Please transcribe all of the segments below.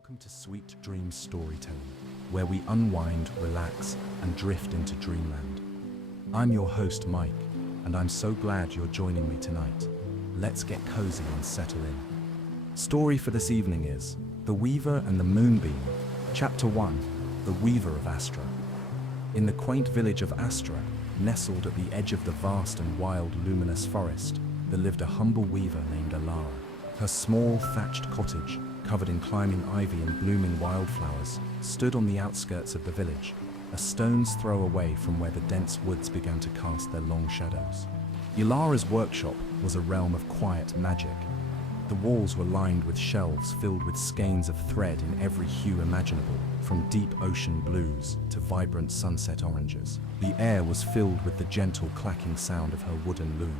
Welcome to Sweet Dreams Storytelling, where we unwind, relax, and drift into dreamland. I'm your host, Mike, and I'm so glad you're joining me tonight. Let's get cozy and settle in. Story for this evening is The Weaver and the Moonbeam, Chapter 1, The Weaver of Astra. In the quaint village of Astra, nestled at the edge of the vast and wild luminous forest, there lived a humble weaver named Alara. Her small, thatched cottage, covered in climbing ivy and blooming wildflowers, stood on the outskirts of the village, a stone's throw away from where the dense woods began to cast their long shadows. Alara's workshop was a realm of quiet magic. The walls were lined with shelves filled with skeins of thread in every hue imaginable, from deep ocean blues to vibrant sunset oranges. The air was filled with the gentle clacking sound of her wooden loom,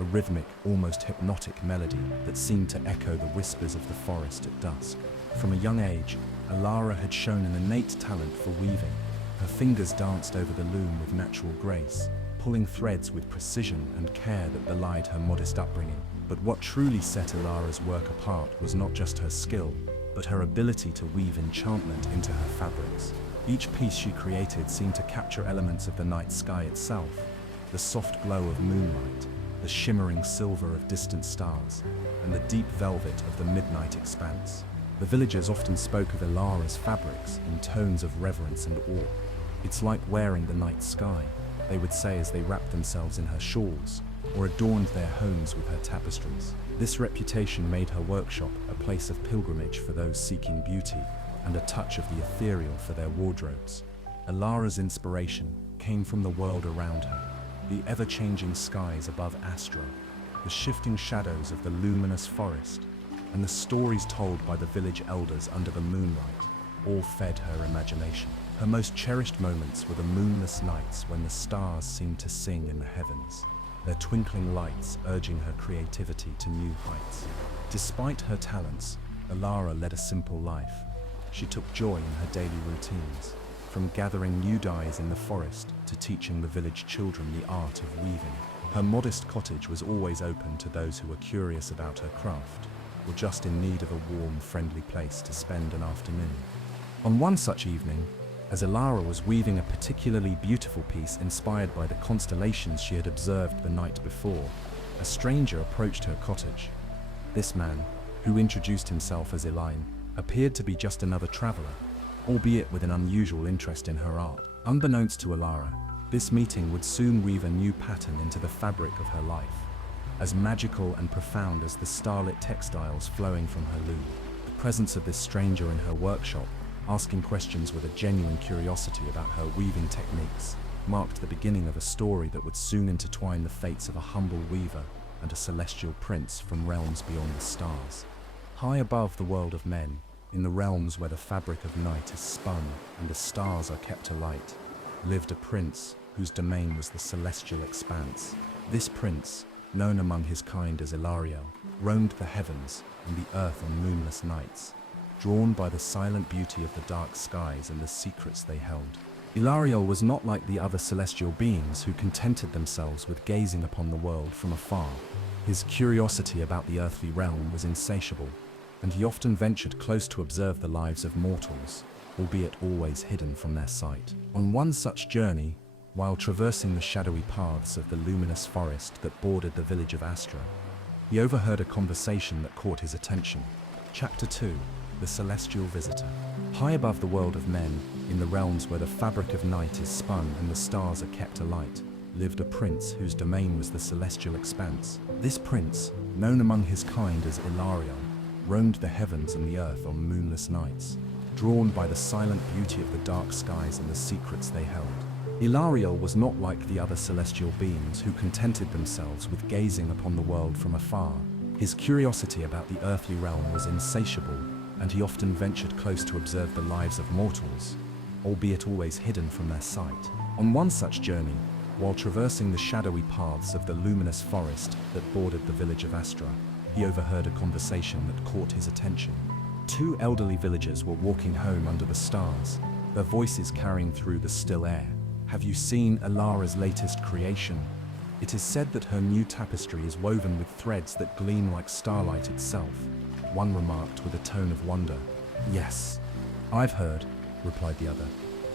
a rhythmic, almost hypnotic melody that seemed to echo the whispers of the forest at dusk. From a young age, Alara had shown an innate talent for weaving. Her fingers danced over the loom with natural grace, pulling threads with precision and care that belied her modest upbringing. But what truly set Alara's work apart was not just her skill, but her ability to weave enchantment into her fabrics. Each piece she created seemed to capture elements of the night sky itself, the soft glow of moonlight, the shimmering silver of distant stars, and the deep velvet of the midnight expanse. The villagers often spoke of Alara's fabrics in tones of reverence and awe. "It's like wearing the night sky," they would say as they wrapped themselves in her shawls, or adorned their homes with her tapestries. This reputation made her workshop a place of pilgrimage for those seeking beauty, and a touch of the ethereal for their wardrobes. Alara's inspiration came from the world around her. The ever-changing skies above Astra, the shifting shadows of the luminous forest, and the stories told by the village elders under the moonlight all fed her imagination. Her most cherished moments were the moonless nights when the stars seemed to sing in the heavens, their twinkling lights urging her creativity to new heights. Despite her talents, Alara led a simple life. She took joy in her daily routines, from gathering new dyes in the forest to teaching the village children the art of weaving. Her modest cottage was always open to those who were curious about her craft, or just in need of a warm, friendly place to spend an afternoon. On one such evening, as Alara was weaving a particularly beautiful piece inspired by the constellations she had observed the night before, a stranger approached her cottage. This man, who introduced himself as Elaine, appeared to be just another traveler, albeit with an unusual interest in her art. Unbeknownst to Alara, this meeting would soon weave a new pattern into the fabric of her life, as magical and profound as the starlit textiles flowing from her loom. The presence of this stranger in her workshop, asking questions with a genuine curiosity about her weaving techniques, marked the beginning of a story that would soon intertwine the fates of a humble weaver and a celestial prince from realms beyond the stars. High above the world of men, in the realms where the fabric of night is spun and the stars are kept alight, lived a prince whose domain was the celestial expanse. This prince, known among his kind as Ilariel, roamed the heavens and the earth on moonless nights, drawn by the silent beauty of the dark skies and the secrets they held. Ilariel was not like the other celestial beings who contented themselves with gazing upon the world from afar. His curiosity about the earthly realm was insatiable, and he often ventured close to observe the lives of mortals, albeit always hidden from their sight. On one such journey, while traversing the shadowy paths of the luminous forest that bordered the village of Astra, he overheard a conversation that caught his attention. Chapter 2, The Celestial Visitor. High above the world of men, in the realms where the fabric of night is spun and the stars are kept alight, lived a prince whose domain was the celestial expanse. This prince, known among his kind as Ilariel, roamed the heavens and the earth on moonless nights, drawn by the silent beauty of the dark skies and the secrets they held. Ilariel was not like the other celestial beings who contented themselves with gazing upon the world from afar. His curiosity about the earthly realm was insatiable, and he often ventured close to observe the lives of mortals, albeit always hidden from their sight. On one such journey, while traversing the shadowy paths of the luminous forest that bordered the village of Astra, he overheard a conversation that caught his attention. Two elderly villagers were walking home under the stars, their voices carrying through the still air. "Have you seen Alara's latest creation? It is said that her new tapestry is woven with threads that gleam like starlight itself," one remarked with a tone of wonder, Yes, I've heard, replied the other.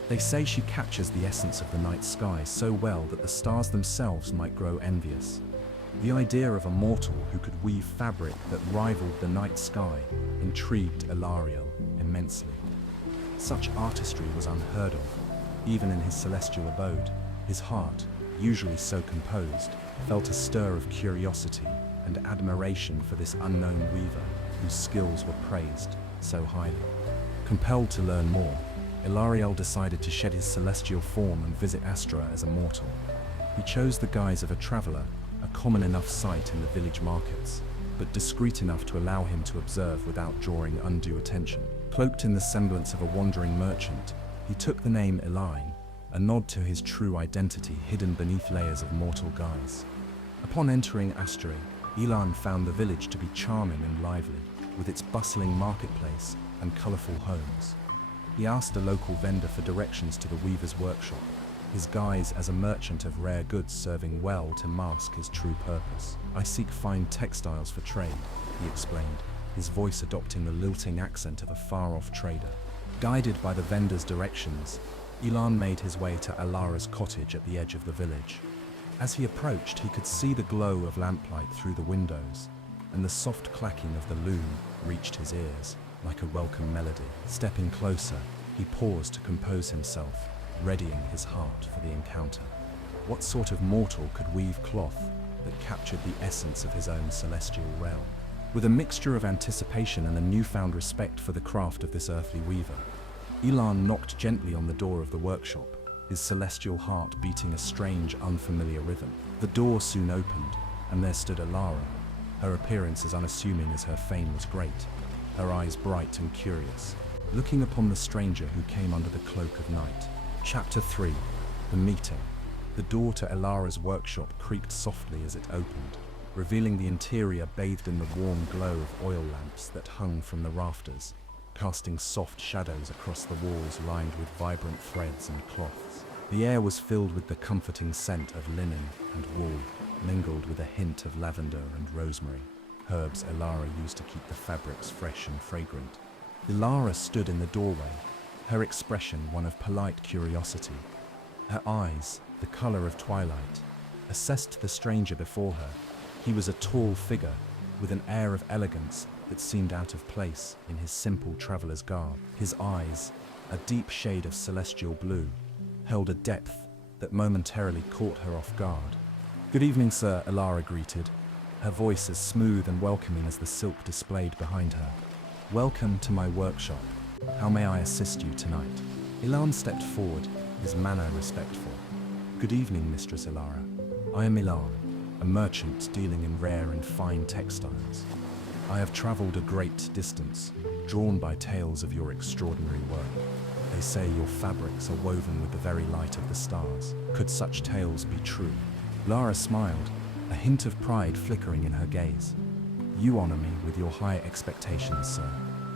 They say she captures the essence of the night sky so well that the stars themselves might grow envious. The idea of a mortal who could weave fabric that rivaled the night sky intrigued Ilariel immensely. Such artistry was unheard of, even in his celestial abode. His heart, usually so composed, felt a stir of curiosity and admiration for this unknown weaver whose skills were praised so highly. Compelled to learn more, Ilariel decided to shed his celestial form and visit Astra as a mortal. He chose the guise of a traveler, a common enough sight in the village markets, but discreet enough to allow him to observe without drawing undue attention. Cloaked in the semblance of a wandering merchant, he took the name Elaine, a nod to his true identity hidden beneath layers of mortal guise. Upon entering Astra, Elan found the village to be charming and lively, with its bustling marketplace and colourful homes. He asked a local vendor for directions to the weaver's workshop, his guise as a merchant of rare goods serving well to mask his true purpose. "I seek fine textiles for trade," he explained, his voice adopting the lilting accent of a far-off trader. Guided by the vendor's directions, Elan made his way to Alara's cottage at the edge of the village. As he approached, he could see the glow of lamplight through the windows, and the soft clacking of the loom reached his ears like a welcome melody. Stepping closer, he paused to compose himself, readying his heart for the encounter. What sort of mortal could weave cloth that captured the essence of his own celestial realm? With a mixture of anticipation and a newfound respect for the craft of this earthly weaver, Elan knocked gently on the door of the workshop, his celestial heart beating a strange, unfamiliar rhythm. The door soon opened, and there stood Alara, her appearance as unassuming as her fame was great, her eyes bright and curious, looking upon the stranger who came under the cloak of night. Chapter 3. The Meeting. The door to Alara's workshop creaked softly as it opened, revealing the interior bathed in the warm glow of oil lamps that hung from the rafters, casting soft shadows across the walls lined with vibrant threads and cloths. The air was filled with the comforting scent of linen and wool, mingled with a hint of lavender and rosemary, herbs Alara used to keep the fabrics fresh and fragrant. Alara stood in the doorway, her expression one of polite curiosity. Her eyes, the color of twilight, assessed the stranger before her. He was a tall figure, with an air of elegance that seemed out of place in his simple traveler's garb. His eyes, a deep shade of celestial blue, held a depth that momentarily caught her off guard. "Good evening, sir," Alara greeted, her voice as smooth and welcoming as the silk displayed behind her. "Welcome to my workshop. How may I assist you tonight?" Elan stepped forward, his manner respectful. "Good evening, Mistress Alara. I am Elan, a merchant dealing in rare and fine textiles. I have traveled a great distance, drawn by tales of your extraordinary work. They say your fabrics are woven with the very light of the stars. Could such tales be true?" Lara smiled, a hint of pride flickering in her gaze. "You honor me with your high expectations, sir.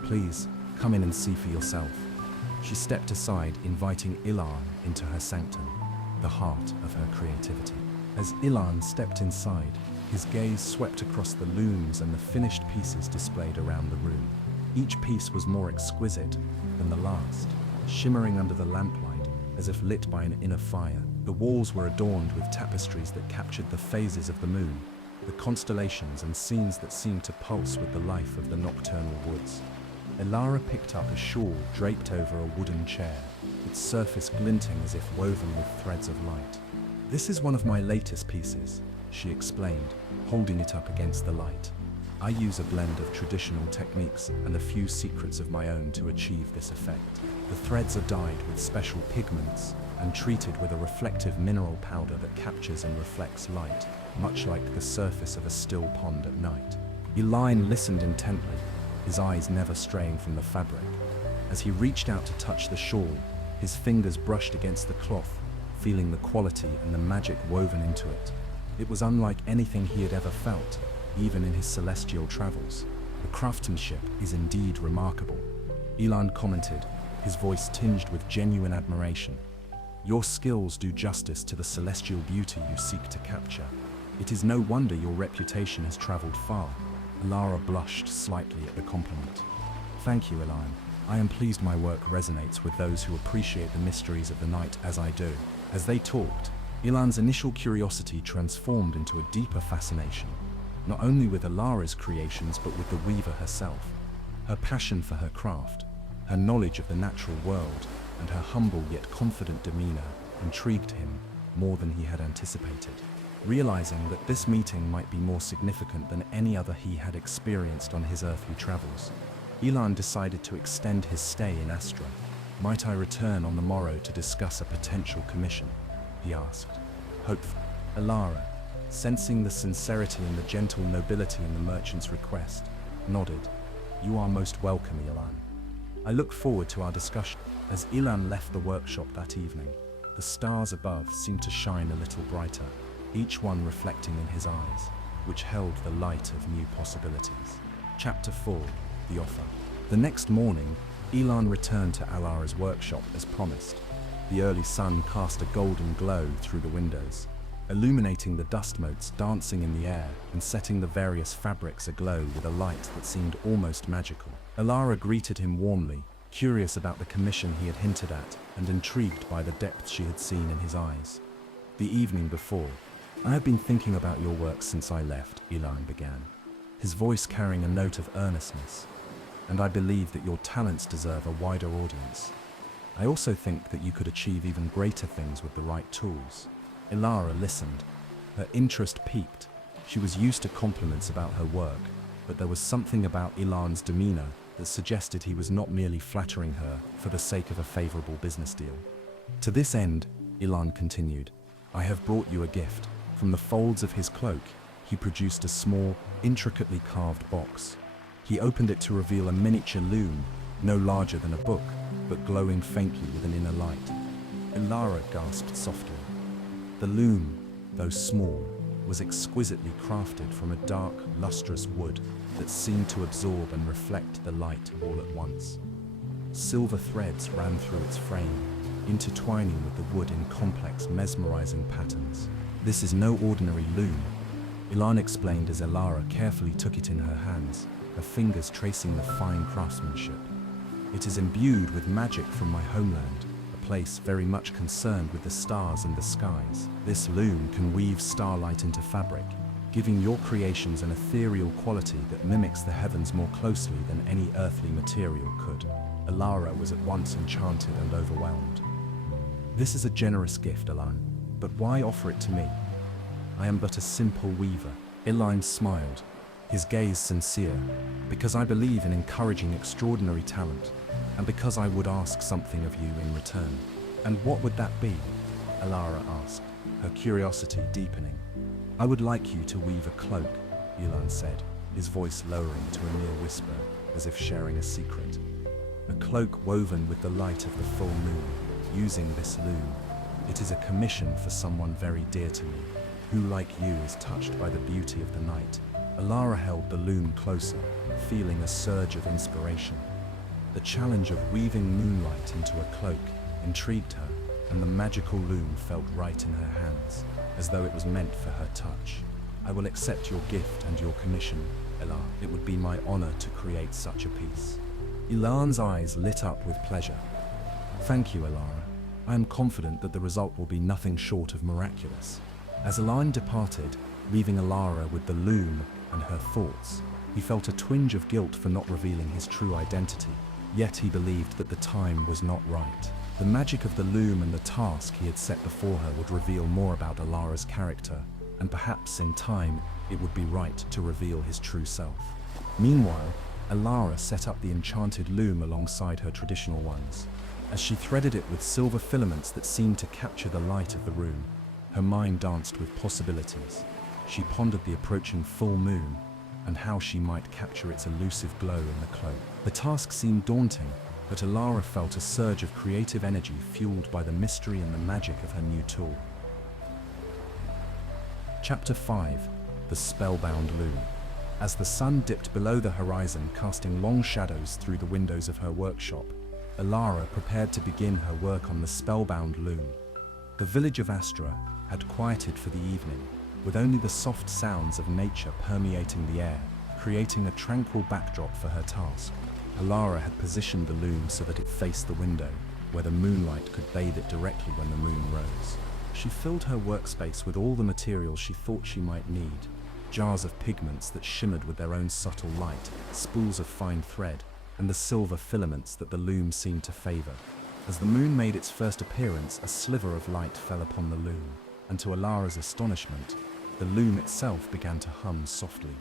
Please, come in and see for yourself." She stepped aside, inviting Elan into her sanctum, the heart of her creativity. As Elan stepped inside, his gaze swept across the looms and the finished pieces displayed around the room. Each piece was more exquisite than the last, shimmering under the lamplight as if lit by an inner fire. The walls were adorned with tapestries that captured the phases of the moon, the constellations and scenes that seemed to pulse with the life of the nocturnal woods. Alara picked up a shawl draped over a wooden chair, its surface glinting as if woven with threads of light. "This is one of my latest pieces," she explained, holding it up against the light. "I use a blend of traditional techniques and a few secrets of my own to achieve this effect. The threads are dyed with special pigments and treated with a reflective mineral powder that captures and reflects light, much like the surface of a still pond at night." Elan listened intently, his eyes never straying from the fabric. As he reached out to touch the shawl, his fingers brushed against the cloth, feeling the quality and the magic woven into it. It was unlike anything he had ever felt, even in his celestial travels. "The craftsmanship is indeed remarkable," Elan commented, his voice tinged with genuine admiration. "Your skills do justice to the celestial beauty you seek to capture. It is no wonder your reputation has traveled far." Alara blushed slightly at the compliment. "Thank you, Elan. I am pleased my work resonates with those who appreciate the mysteries of the night as I do. As they talked, Ilan's initial curiosity transformed into a deeper fascination, not only with Alara's creations but with the weaver herself. Her passion for her craft, her knowledge of the natural world, and her humble yet confident demeanor intrigued him more than he had anticipated. Realizing that this meeting might be more significant than any other he had experienced on his earthly travels, Ilan decided to extend his stay in Astra. "Might I return on the morrow to discuss a potential commission?" he asked, hopeful. Alara, sensing the sincerity and the gentle nobility in the merchant's request, nodded. "You are most welcome, Ilan. I look forward to our discussion." As Ilan left the workshop that evening, the stars above seemed to shine a little brighter, each one reflecting in his eyes, which held the light of new possibilities. Chapter 4: The Offer. The next morning, Ilan returned to Alara's workshop as promised. The early sun cast a golden glow through the windows, illuminating the dust motes dancing in the air and setting the various fabrics aglow with a light that seemed almost magical. Alara greeted him warmly, curious about the commission he had hinted at and intrigued by the depth she had seen in his eyes. The evening before, "I have been thinking about your work since I left," Ilan began, his voice carrying a note of earnestness, "and I believe that your talents deserve a wider audience. I also think that you could achieve even greater things with the right tools." Alara listened, her interest piqued. She was used to compliments about her work, but there was something about Ilan's demeanor that suggested he was not merely flattering her for the sake of a favorable business deal. "To this end," Ilan continued, "I have brought you a gift." From the folds of his cloak, he produced a small, intricately carved box. He opened it to reveal a miniature loom, no larger than a book, but glowing faintly with an inner light. Alara gasped softly. The loom, though small, was exquisitely crafted from a dark, lustrous wood that seemed to absorb and reflect the light all at once. Silver threads ran through its frame, intertwining with the wood in complex, mesmerizing patterns. "This is no ordinary loom," Ilan explained as Alara carefully took it in her hands, her fingers tracing the fine craftsmanship. "It is imbued with magic from my homeland, a place very much concerned with the stars and the skies. This loom can weave starlight into fabric, giving your creations an ethereal quality that mimics the heavens more closely than any earthly material could." Alara was at once enchanted and overwhelmed. "This is a generous gift, Ilan, but why offer it to me? I am but a simple weaver." Ilan smiled, his gaze sincere. "Because I believe in encouraging extraordinary talent, and because I would ask something of you in return." "And what would that be?" Alara asked, her curiosity deepening. "I would like you to weave a cloak," Ilan said, his voice lowering to a mere whisper, as if sharing a secret. "A cloak woven with the light of the full moon, using this loom. It is a commission for someone very dear to me, who like you is touched by the beauty of the night." Alara held the loom closer, feeling a surge of inspiration. The challenge of weaving moonlight into a cloak intrigued her, and the magical loom felt right in her hands, as though it was meant for her touch. "I will accept your gift and your commission, Alara. It would be my honor to create such a piece." Ilan's eyes lit up with pleasure. "Thank you, Alara. I am confident that the result will be nothing short of miraculous." As Ilan departed, leaving Alara with the loom and her thoughts, he felt a twinge of guilt for not revealing his true identity. Yet he believed that the time was not right. The magic of the loom and the task he had set before her would reveal more about Alara's character, and perhaps in time it would be right to reveal his true self. Meanwhile, Alara set up the enchanted loom alongside her traditional ones. As she threaded it with silver filaments that seemed to capture the light of the room, her mind danced with possibilities. She pondered the approaching full moon and how she might capture its elusive glow in the cloak. The task seemed daunting, but Alara felt a surge of creative energy fueled by the mystery and the magic of her new tool. Chapter 5: The Spellbound Loom. As the sun dipped below the horizon, casting long shadows through the windows of her workshop, Alara prepared to begin her work on the spellbound loom. The village of Astra had quieted for the evening, with only the soft sounds of nature permeating the air, creating a tranquil backdrop for her task. Alara had positioned the loom so that it faced the window, where the moonlight could bathe it directly when the moon rose. She filled her workspace with all the materials she thought she might need: jars of pigments that shimmered with their own subtle light, spools of fine thread, and the silver filaments that the loom seemed to favor. As the moon made its first appearance, a sliver of light fell upon the loom, and to Alara's astonishment, the loom itself began to hum softly,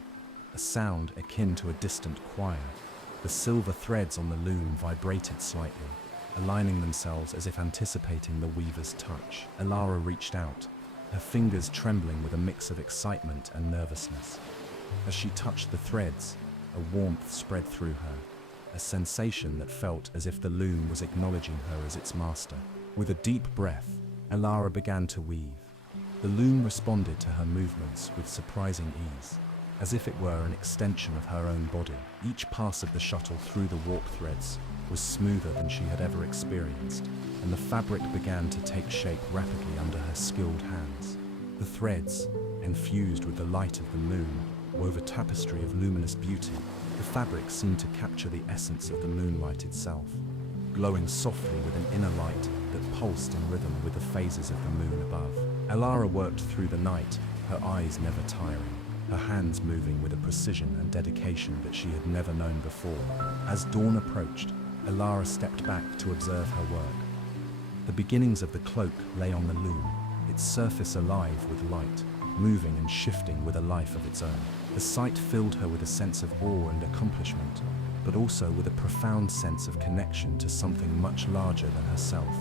a sound akin to a distant choir. The silver threads on the loom vibrated slightly, aligning themselves as if anticipating the weaver's touch. Alara reached out, her fingers trembling with a mix of excitement and nervousness. As she touched the threads, a warmth spread through her, a sensation that felt as if the loom was acknowledging her as its master. With a deep breath, Alara began to weave. The loom responded to her movements with surprising ease, as if it were an extension of her own body. Each pass of the shuttle through the warp threads was smoother than she had ever experienced, and the fabric began to take shape rapidly under her skilled hands. The threads, infused with the light of the moon, wove a tapestry of luminous beauty. The fabric seemed to capture the essence of the moonlight itself, glowing softly with an inner light that pulsed in rhythm with the phases of the moon above. Alara worked through the night, her eyes never tiring, her hands moving with a precision and dedication that she had never known before. As dawn approached, Alara stepped back to observe her work. The beginnings of the cloak lay on the loom, its surface alive with light, moving and shifting with a life of its own. The sight filled her with a sense of awe and accomplishment, but also with a profound sense of connection to something much larger than herself,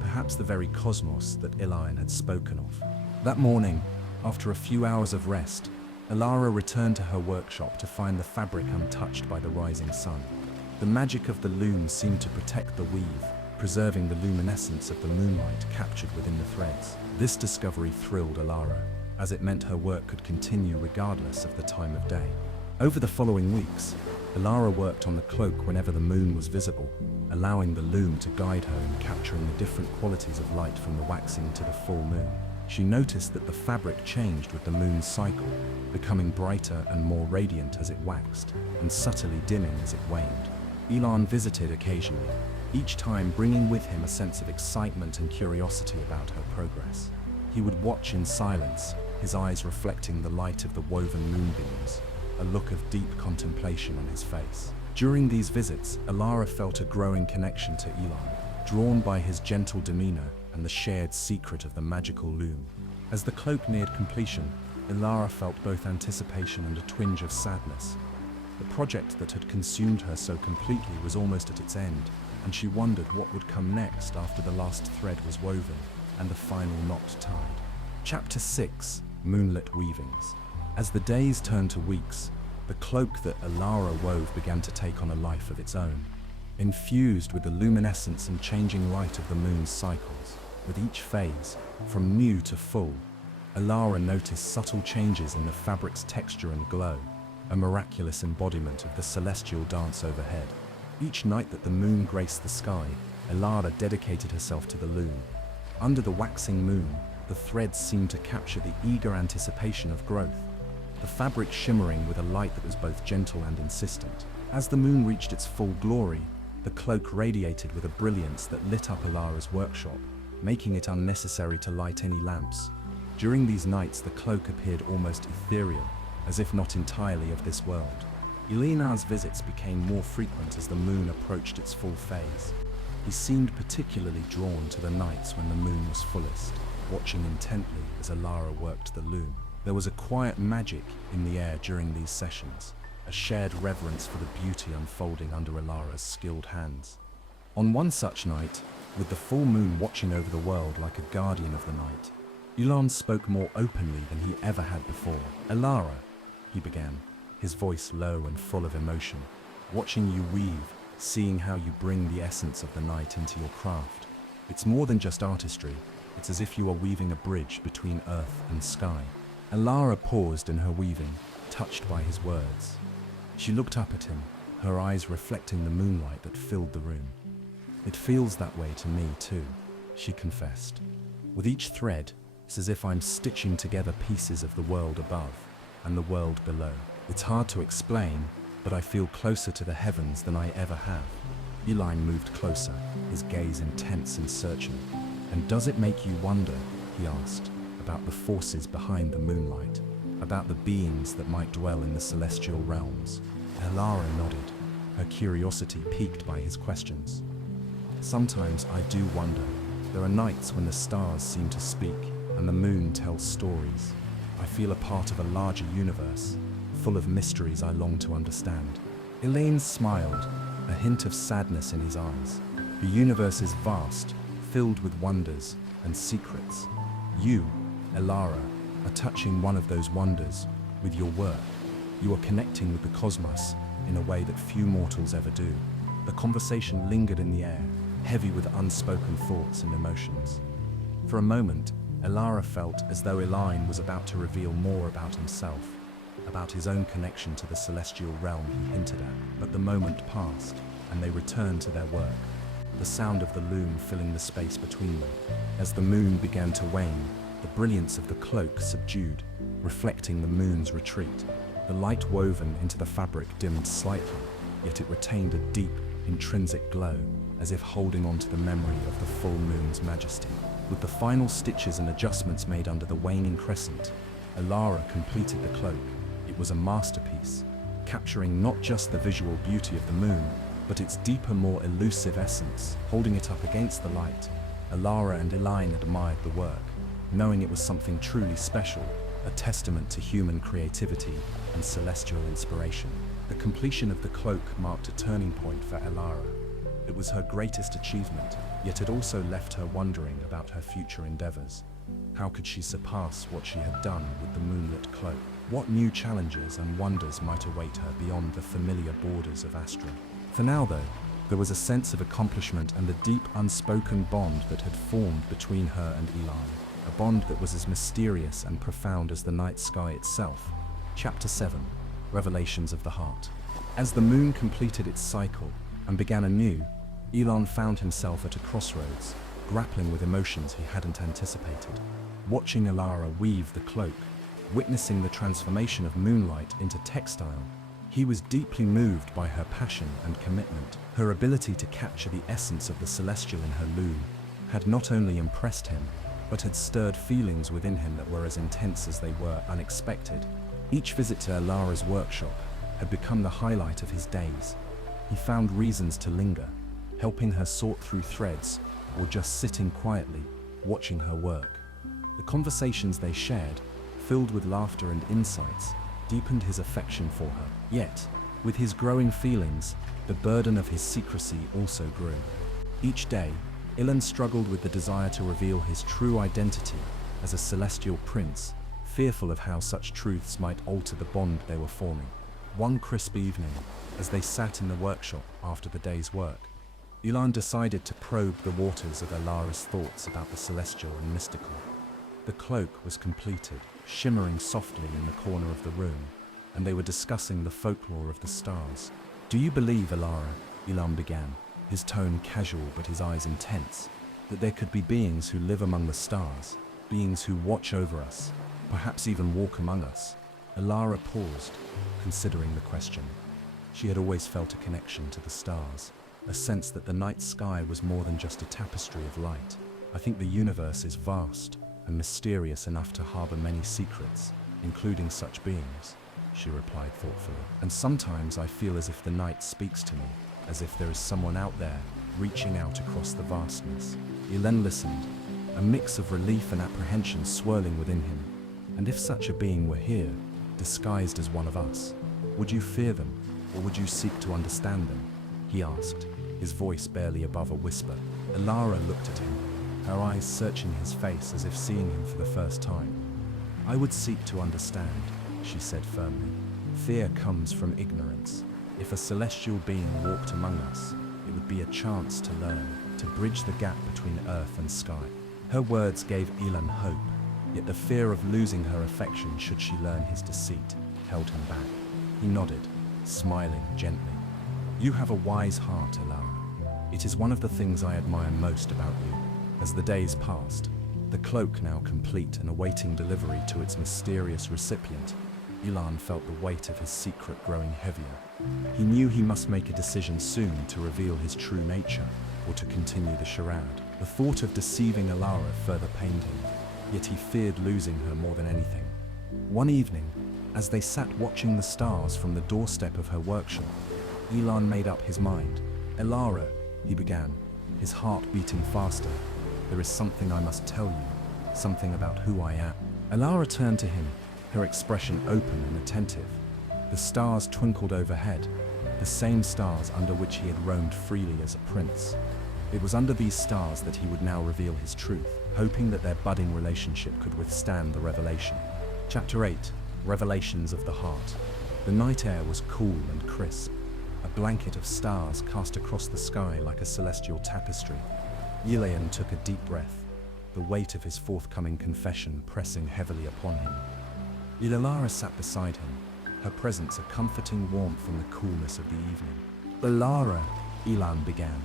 perhaps the very cosmos that Ilion had spoken of. That morning, after a few hours of rest, Alara returned to her workshop to find the fabric untouched by the rising sun. The magic of the loom seemed to protect the weave, preserving the luminescence of the moonlight captured within the threads. This discovery thrilled Alara, as it meant her work could continue regardless of the time of day. Over the following weeks, Alara worked on the cloak whenever the moon was visible, allowing the loom to guide her in capturing the different qualities of light from the waxing to the full moon. She noticed that the fabric changed with the moon's cycle, becoming brighter and more radiant as it waxed, and subtly dimming as it waned. Elon visited occasionally, each time bringing with him a sense of excitement and curiosity about her progress. He would watch in silence, his eyes reflecting the light of the woven moonbeams, a look of deep contemplation on his face. During these visits, Alara felt a growing connection to Elon, drawn by his gentle demeanor and the shared secret of the magical loom. As the cloak neared completion, Alara felt both anticipation and a twinge of sadness. The project that had consumed her so completely was almost at its end, and she wondered what would come next after the last thread was woven and the final knot tied. Chapter 6: Moonlit Weavings. As the days turned to weeks, the cloak that Alara wove began to take on a life of its own, infused with the luminescence and changing light of the moon's cycles. With each phase, from new to full, Alara noticed subtle changes in the fabric's texture and glow, a miraculous embodiment of the celestial dance overhead. Each night that the moon graced the sky, Alara dedicated herself to the loom. Under the waxing moon, the threads seemed to capture the eager anticipation of growth, the fabric shimmering with a light that was both gentle and insistent. As the moon reached its full glory, the cloak radiated with a brilliance that lit up Alara's workshop, making it unnecessary to light any lamps. During these nights, the cloak appeared almost ethereal, as if not entirely of this world. Ilinar's visits became more frequent as the moon approached its full phase. He seemed particularly drawn to the nights when the moon was fullest, watching intently as Alara worked the loom. There was a quiet magic in the air during these sessions, a shared reverence for the beauty unfolding under Alara's skilled hands. On one such night, with the full moon watching over the world like a guardian of the night, Elon spoke more openly than he ever had before. "Alara," he began, his voice low and full of emotion, "watching you weave, seeing how you bring the essence of the night into your craft. It's more than just artistry, it's as if you are weaving a bridge between earth and sky." Alara paused in her weaving, touched by his words. She looked up at him, her eyes reflecting the moonlight that filled the room. "It feels that way to me too," she confessed. "With each thread, it's as if I'm stitching together pieces of the world above and the world below. It's hard to explain, but I feel closer to the heavens than I ever have. Eline moved closer, his gaze intense and searching. And does it make you wonder, he asked, about the forces behind the moonlight, about the beings that might dwell in the celestial realms? Elara nodded, her curiosity piqued by his questions. Sometimes I do wonder. There are nights when the stars seem to speak and the moon tells stories. I feel a part of a larger universe, full of mysteries I long to understand. Elaine smiled, a hint of sadness in his eyes. The universe is vast, filled with wonders and secrets. You, Elara, are touching one of those wonders with your work. You are connecting with the cosmos in a way that few mortals ever do. The conversation lingered in the air, heavy with unspoken thoughts and emotions. For a moment, Elara felt as though Elaine was about to reveal more about himself, about his own connection to the celestial realm he hinted at. But the moment passed, and they returned to their work, the sound of the loom filling the space between them. As the moon began to wane, the brilliance of the cloak subdued, reflecting the moon's retreat. The light woven into the fabric dimmed slightly, yet it retained a deep, intrinsic glow, as if holding on to the memory of the full moon's majesty. With the final stitches and adjustments made under the waning crescent, Elara completed the cloak. It was a masterpiece, capturing not just the visual beauty of the moon, but its deeper, more elusive essence. Holding it up against the light, Elara and Elaine admired the work, knowing it was something truly special, a testament to human creativity and celestial inspiration. The completion of the cloak marked a turning point for Elara. It was her greatest achievement, yet it also left her wondering about her future endeavors. How could she surpass what she had done with the moonlit cloak? What new challenges and wonders might await her beyond the familiar borders of Astra? For now, though, there was a sense of accomplishment and the deep, unspoken bond that had formed between her and Elaine, a bond that was as mysterious and profound as the night sky itself. Chapter 7: Revelations of the Heart. As the moon completed its cycle and began anew, Elon found himself at a crossroads, grappling with emotions he hadn't anticipated. Watching Elara weave the cloak, witnessing the transformation of moonlight into textile, he was deeply moved by her passion and commitment. Her ability to capture the essence of the celestial in her loom had not only impressed him, but had stirred feelings within him that were as intense as they were unexpected. Each visit to Elara's workshop had become the highlight of his days. He found reasons to linger, helping her sort through threads, or just sitting quietly, watching her work. The conversations they shared, filled with laughter and insights, deepened his affection for her. Yet, with his growing feelings, the burden of his secrecy also grew. Each day, Ilan struggled with the desire to reveal his true identity as a celestial prince, fearful of how such truths might alter the bond they were forming. One crisp evening, as they sat in the workshop after the day's work, Ilan decided to probe the waters of Elara's thoughts about the celestial and mystical. The cloak was completed, shimmering softly in the corner of the room, and they were discussing the folklore of the stars. "Do you believe, Elara," Ilan began, his tone casual but his eyes intense, "that there could be beings who live among the stars, beings who watch over us, perhaps even walk among us?" Elara paused, considering the question. She had always felt a connection to the stars, a sense that the night sky was more than just a tapestry of light. "I think the universe is vast and mysterious enough to harbor many secrets, including such beings," she replied thoughtfully. "And sometimes I feel as if the night speaks to me, as if there is someone out there, reaching out across the vastness." Elen listened, a mix of relief and apprehension swirling within him. "And if such a being were here, disguised as one of us, would you fear them, or would you seek to understand them?" he asked, his voice barely above a whisper. Elara looked at him, her eyes searching his face as if seeing him for the first time. "I would seek to understand," she said firmly. "Fear comes from ignorance. If a celestial being walked among us, it would be a chance to learn, to bridge the gap between earth and sky." Her words gave Elan hope, yet the fear of losing her affection should she learn his deceit held him back. He nodded, smiling gently. "You have a wise heart, Elara. It is one of the things I admire most about you." As the days passed, the cloak now complete and awaiting delivery to its mysterious recipient, Elan felt the weight of his secret growing heavier. He knew he must make a decision soon to reveal his true nature or to continue the charade. The thought of deceiving Alara further pained him, yet he feared losing her more than anything. One evening, as they sat watching the stars from the doorstep of her workshop, Elan made up his mind. "Alara," he began, his heart beating faster, "there is something I must tell you, something about who I am." Alara turned to him, her expression open and attentive. The stars twinkled overhead, the same stars under which he had roamed freely as a prince. It was under these stars that he would now reveal his truth, hoping that their budding relationship could withstand the revelation. Chapter 8. Revelations of the Heart. The night air was cool and crisp. A blanket of stars cast across the sky like a celestial tapestry. Yilayan took a deep breath, the weight of his forthcoming confession pressing heavily upon him. Alara sat beside him, her presence a comforting warmth from the coolness of the evening. "Alara," Elan began,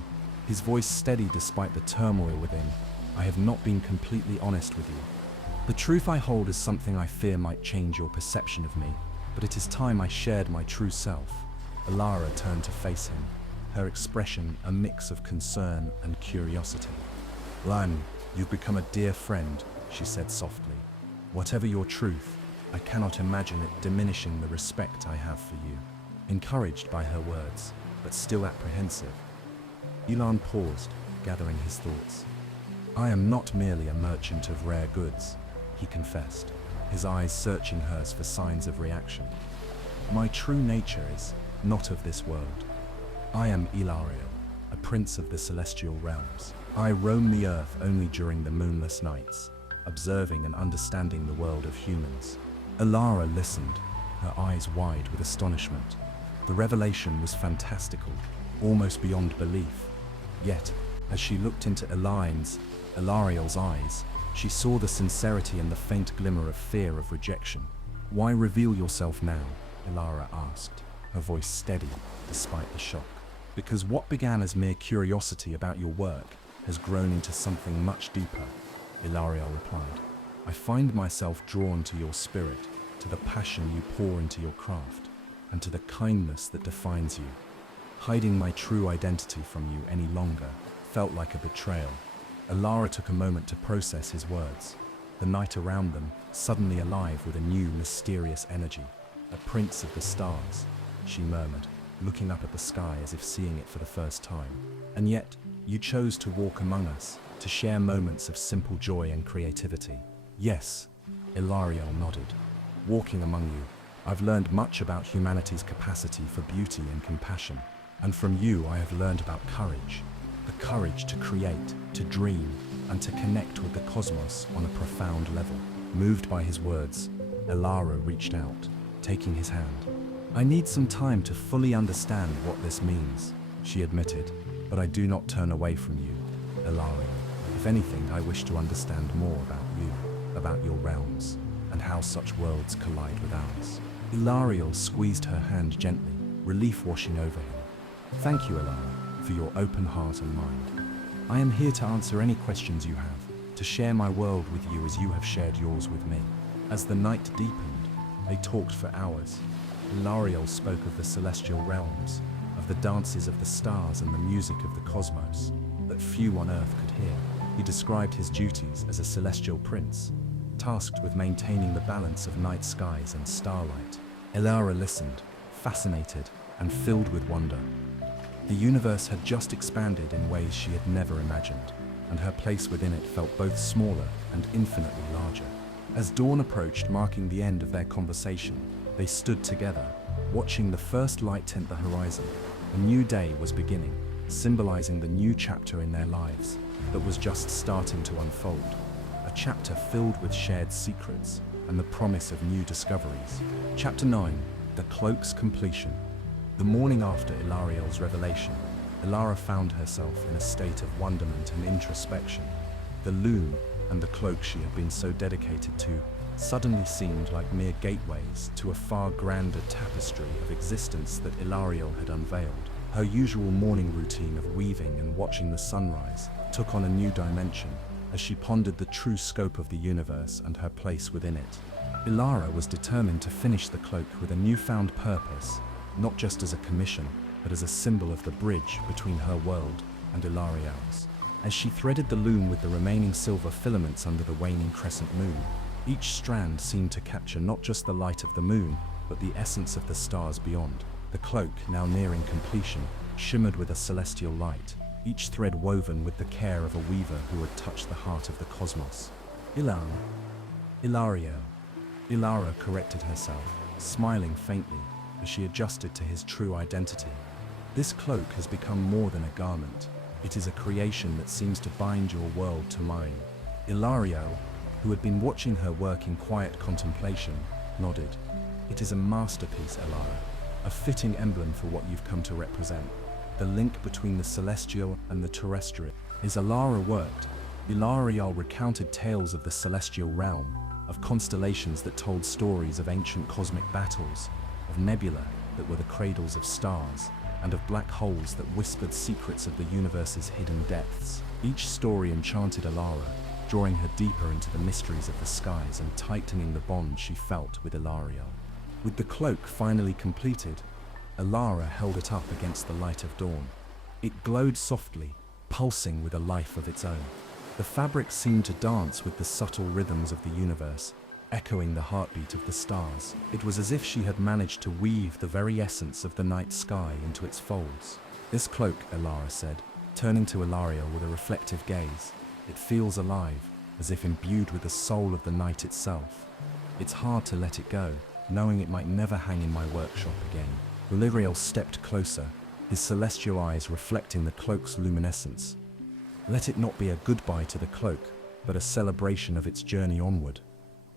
his voice steady despite the turmoil within, "I have not been completely honest with you. The truth I hold is something I fear might change your perception of me, but it is time I shared my true self." Alara turned to face him, her expression a mix of concern and curiosity. "Lan, you've become a dear friend," she said softly. "Whatever your truth, I cannot imagine it diminishing the respect I have for you." Encouraged by her words, but still apprehensive, Elan paused, gathering his thoughts. "I am not merely a merchant of rare goods," he confessed, his eyes searching hers for signs of reaction. "My true nature is not of this world. I am Ilariel, a prince of the celestial realms. I roam the earth only during the moonless nights, observing and understanding the world of humans." Alara listened, her eyes wide with astonishment. The revelation was fantastical, almost beyond belief. Yet, as she looked into Ilariel's eyes, she saw the sincerity and the faint glimmer of fear of rejection. "Why reveal yourself now?" Alara asked, her voice steady despite the shock. "Because what began as mere curiosity about your work has grown into something much deeper," Ilariel replied. "I find myself drawn to your spirit, to the passion you pour into your craft, and to the kindness that defines you. Hiding my true identity from you any longer felt like a betrayal." Alara took a moment to process his words, the night around them suddenly alive with a new mysterious energy. "A prince of the stars," she murmured, looking up at the sky as if seeing it for the first time. "And yet, you chose to walk among us, to share moments of simple joy and creativity." "Yes," Ilariel nodded. "Walking among you, I've learned much about humanity's capacity for beauty and compassion. And from you I have learned about courage. The courage to create, to dream, and to connect with the cosmos on a profound level." Moved by his words, Alara reached out, taking his hand. "I need some time to fully understand what this means," she admitted, "but I do not turn away from you, Alara. If anything, I wish to understand more about you, about your realms, and how such worlds collide with ours." Ilariel squeezed her hand gently, relief washing over him. "Thank you, Alara, for your open heart and mind. I am here to answer any questions you have, to share my world with you as you have shared yours with me." As the night deepened, they talked for hours. Ilariel spoke of the celestial realms, of the dances of the stars and the music of the cosmos that few on earth could hear. He described his duties as a celestial prince, tasked with maintaining the balance of night skies and starlight. Alara listened, fascinated and filled with wonder. The universe had just expanded in ways she had never imagined, and her place within it felt both smaller and infinitely larger. As dawn approached, marking the end of their conversation, they stood together, watching the first light tint the horizon. A new day was beginning, symbolizing the new chapter in their lives that was just starting to unfold. A chapter filled with shared secrets and the promise of new discoveries. Chapter 9. The Cloak's Completion. The morning after Ilariel's revelation, Alara found herself in a state of wonderment and introspection. The loom and the cloak she had been so dedicated to suddenly seemed like mere gateways to a far grander tapestry of existence that Ilariel had unveiled. Her usual morning routine of weaving and watching the sunrise took on a new dimension as she pondered the true scope of the universe and her place within it. Alara was determined to finish the cloak with a newfound purpose, not just as a commission, but as a symbol of the bridge between her world and Ilariel's. As she threaded the loom with the remaining silver filaments under the waning crescent moon, each strand seemed to capture not just the light of the moon, but the essence of the stars beyond. The cloak, now nearing completion, shimmered with a celestial light, each thread woven with the care of a weaver who had touched the heart of the cosmos. Ilariel. Ilara corrected herself, smiling faintly as she adjusted to his true identity. This cloak has become more than a garment. It is a creation that seems to bind your world to mine. Ilariel, who had been watching her work in quiet contemplation, nodded. It is a masterpiece, Ilara, a fitting emblem for what you've come to represent. The link between the celestial and the terrestrial. As Ilara worked, Ilariel recounted tales of the celestial realm, of constellations that told stories of ancient cosmic battles, of nebulae that were the cradles of stars, and of black holes that whispered secrets of the universe's hidden depths. Each story enchanted Ilara, drawing her deeper into the mysteries of the skies and tightening the bond she felt with Ilariel. With the cloak finally completed, Ilara held it up against the light of dawn. It glowed softly, pulsing with a life of its own. The fabric seemed to dance with the subtle rhythms of the universe, echoing the heartbeat of the stars. It was as if she had managed to weave the very essence of the night sky into its folds. This cloak, Ilara said, turning to Ilariel with a reflective gaze. It feels alive, as if imbued with the soul of the night itself. It's hard to let it go, knowing it might never hang in my workshop again. Ilariel stepped closer, his celestial eyes reflecting the cloak's luminescence. Let it not be a goodbye to the cloak, but a celebration of its journey onward.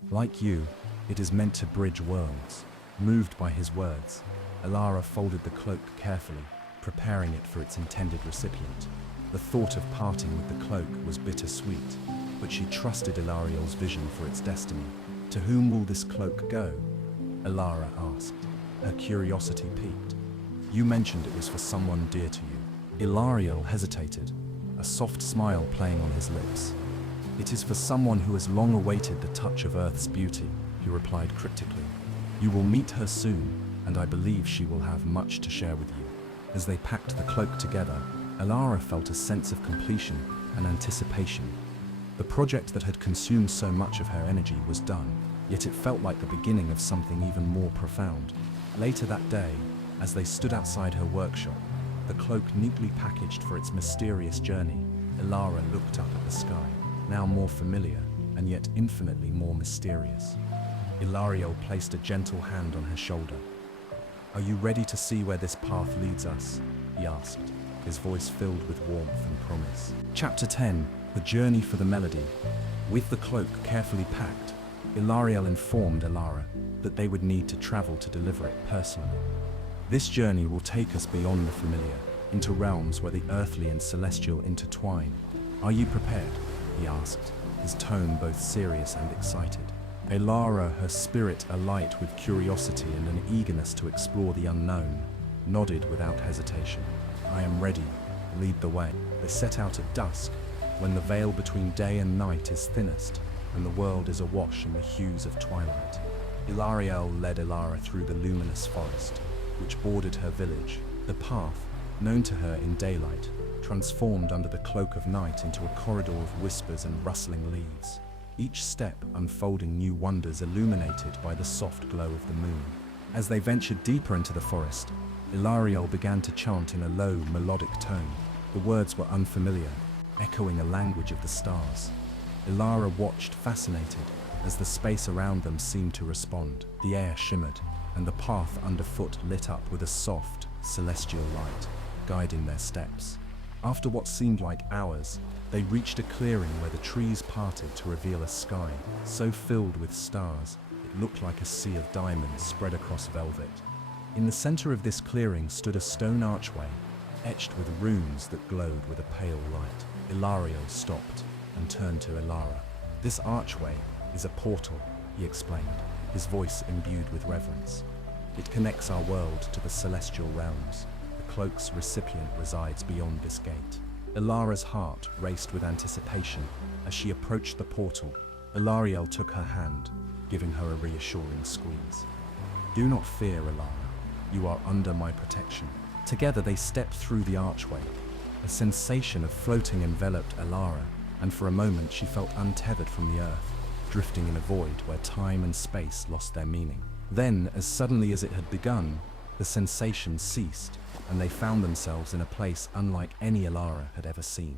Like you, it is meant to bridge worlds. Moved by his words, Ilara folded the cloak carefully, preparing it for its intended recipient. The thought of parting with the cloak was bittersweet, but she trusted Ilariel's vision for its destiny. To whom will this cloak go? Ilara asked. Her curiosity piqued. You mentioned it was for someone dear to you. Ilariel hesitated, a soft smile playing on his lips. It is for someone who has long awaited the touch of Earth's beauty, he replied cryptically. You will meet her soon, and I believe she will have much to share with you. As they packed the cloak together, Ilara felt a sense of completion and anticipation. The project that had consumed so much of her energy was done, yet it felt like the beginning of something even more profound. Later that day, as they stood outside her workshop, the cloak neatly packaged for its mysterious journey, Ilara looked up at the sky, now more familiar and yet infinitely more mysterious. Ilariel placed a gentle hand on her shoulder. Are you ready to see where this path leads us? He asked, his voice filled with warmth and promise. Chapter 10, The Journey for the Melody. With the cloak carefully packed, Ilariel informed Ilara that they would need to travel to deliver it personally. This journey will take us beyond the familiar, into realms where the earthly and celestial intertwine. Are you prepared? He asked, his tone both serious and excited. Ilara, her spirit alight with curiosity and an eagerness to explore the unknown, nodded without hesitation. I am ready. Lead the way. They set out at dusk, when the veil between day and night is thinnest, and the world is awash in the hues of twilight. Ilariel led Ilara through the luminous forest, which bordered her village. The path, known to her in daylight, transformed under the cloak of night into a corridor of whispers and rustling leaves, each step unfolding new wonders illuminated by the soft glow of the moon. As they ventured deeper into the forest, Ilariel began to chant in a low, melodic tone. The words were unfamiliar, echoing a language of the stars. Ilara watched, fascinated, as the space around them seemed to respond. The air shimmered, and the path underfoot lit up with a soft, celestial light, guiding their steps. After what seemed like hours, they reached a clearing where the trees parted to reveal a sky so filled with stars it looked like a sea of diamonds spread across velvet. In the center of this clearing stood a stone archway, etched with runes that glowed with a pale light. Ilariel stopped and turned to Ilara. This archway is a portal, he explained, his voice imbued with reverence. It connects our world to the celestial realms. The cloak's recipient resides beyond this gate. Ilara's heart raced with anticipation as she approached the portal. Ilariel took her hand, giving her a reassuring squeeze. Do not fear, Ilara. You are under my protection." Together they stepped through the archway. A sensation of floating enveloped Alara, and for a moment she felt untethered from the earth, drifting in a void where time and space lost their meaning. Then, as suddenly as it had begun, the sensation ceased, and they found themselves in a place unlike any Alara had ever seen.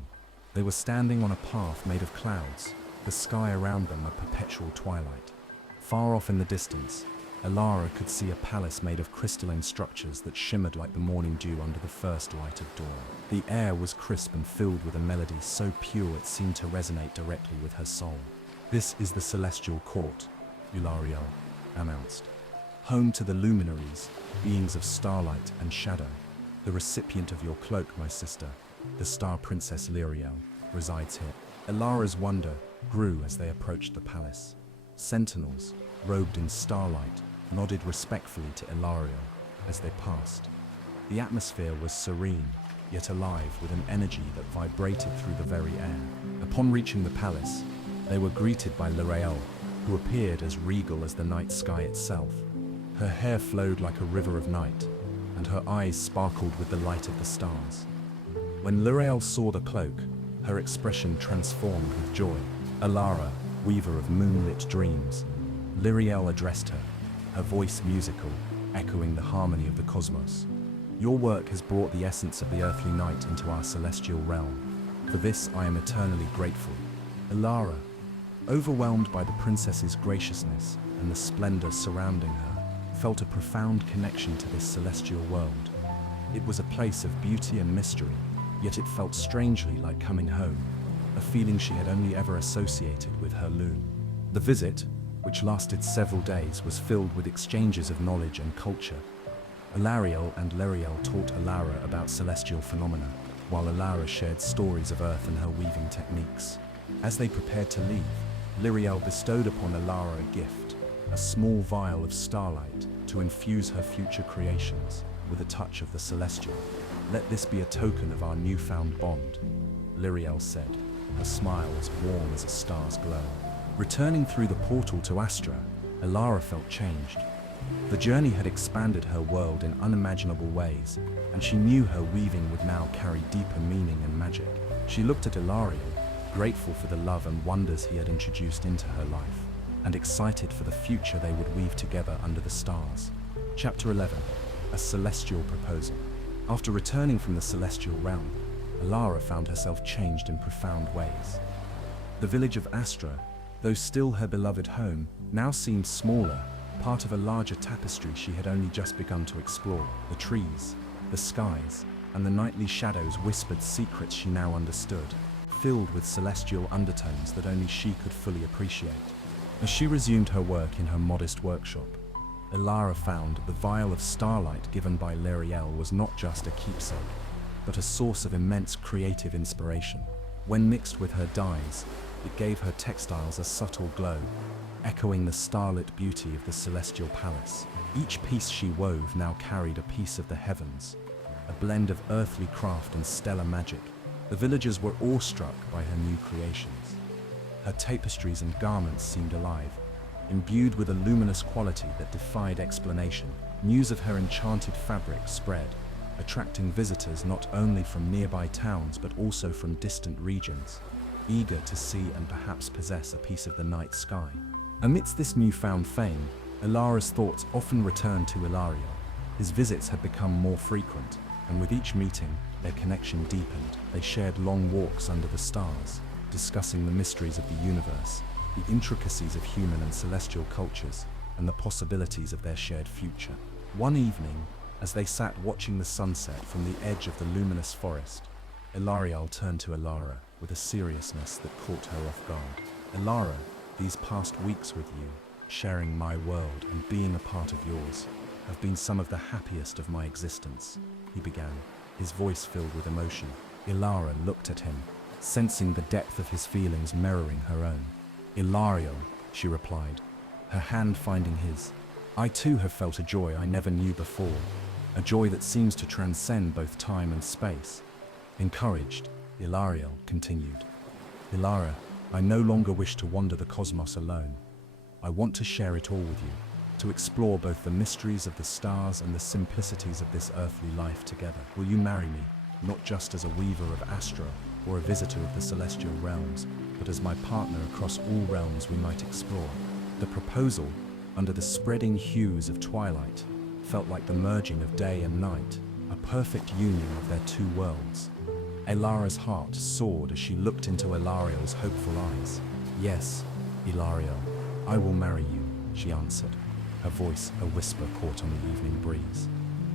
They were standing on a path made of clouds, the sky around them a perpetual twilight. Far off in the distance, Alara could see a palace made of crystalline structures that shimmered like the morning dew under the first light of dawn. The air was crisp and filled with a melody so pure it seemed to resonate directly with her soul. "This is the Celestial Court," Ulariel announced. "Home to the luminaries, beings of starlight and shadow. The recipient of your cloak, my sister, the Star Princess Lyriel, resides here." Alara's wonder grew as they approached the palace. Sentinels, robed in starlight, nodded respectfully to Ilariel as they passed. The atmosphere was serene, yet alive with an energy that vibrated through the very air. Upon reaching the palace, they were greeted by Lyriel, who appeared as regal as the night sky itself. Her hair flowed like a river of night, and her eyes sparkled with the light of the stars. When Lyriel saw the cloak, her expression transformed with joy. "Alara, weaver of moonlit dreams," Lyriel addressed her, her voice musical, echoing the harmony of the cosmos. "Your work has brought the essence of the earthly night into our celestial realm. For this I am eternally grateful." Alara, overwhelmed by the princess's graciousness and the splendor surrounding her, felt a profound connection to this celestial world. It was a place of beauty and mystery, yet it felt strangely like coming home, a feeling she had only ever associated with her loom. The visit, which lasted several days, was filled with exchanges of knowledge and culture. Ilariel and Lyriel taught Alara about celestial phenomena, while Alara shared stories of Earth and her weaving techniques. As they prepared to leave, Lyriel bestowed upon Alara a gift, a small vial of starlight to infuse her future creations with a touch of the celestial. "Let this be a token of our newfound bond," Lyriel said, her smile as warm as a star's glow. Returning through the portal to Astra, Alara felt changed. The journey had expanded her world in unimaginable ways, and she knew her weaving would now carry deeper meaning and magic. She looked at Ilariel, grateful for the love and wonders he had introduced into her life, and excited for the future they would weave together under the stars. Chapter 11. A Celestial Proposal. After returning from the celestial realm, Alara found herself changed in profound ways. The village of Astra, though still her beloved home, now seemed smaller, part of a larger tapestry she had only just begun to explore. The trees, the skies, and the nightly shadows whispered secrets she now understood, filled with celestial undertones that only she could fully appreciate. As she resumed her work in her modest workshop, Alara found the vial of starlight given by Lyriel was not just a keepsake, but a source of immense creative inspiration. When mixed with her dyes, it gave her textiles a subtle glow, echoing the starlit beauty of the celestial palace. Each piece she wove now carried a piece of the heavens, a blend of earthly craft and stellar magic. The villagers were awestruck by her new creations. Her tapestries and garments seemed alive, imbued with a luminous quality that defied explanation. News of her enchanted fabric spread, attracting visitors not only from nearby towns but also from distant regions, eager to see and perhaps possess a piece of the night sky. Amidst this newfound fame, Alara's thoughts often returned to Ilariel. His visits had become more frequent, and with each meeting, their connection deepened. They shared long walks under the stars, discussing the mysteries of the universe, the intricacies of human and celestial cultures, and the possibilities of their shared future. One evening, as they sat watching the sunset from the edge of the luminous forest, Ilariel turned to Alara with a seriousness that caught her off guard. "Alara, these past weeks with you, sharing my world and being a part of yours, have been some of the happiest of my existence," he began, his voice filled with emotion. Alara looked at him, sensing the depth of his feelings mirroring her own. "Ilariel," she replied, her hand finding his. "I too have felt a joy I never knew before, a joy that seems to transcend both time and space." Encouraged, Ilariel continued, "Ilara, I no longer wish to wander the cosmos alone. I want to share it all with you. to explore both the mysteries of the stars and the simplicities of this earthly life together. Will you marry me, not just as a weaver of Astra or a visitor of the celestial realms, but as my partner across all realms we might explore? The proposal, under the spreading hues of twilight, felt like the merging of day and night, a perfect union of their two worlds. Elara's heart soared as she looked into Ilariel's hopeful eyes. "Yes, Ilariel, I will marry you," she answered, her voice a whisper caught on the evening breeze.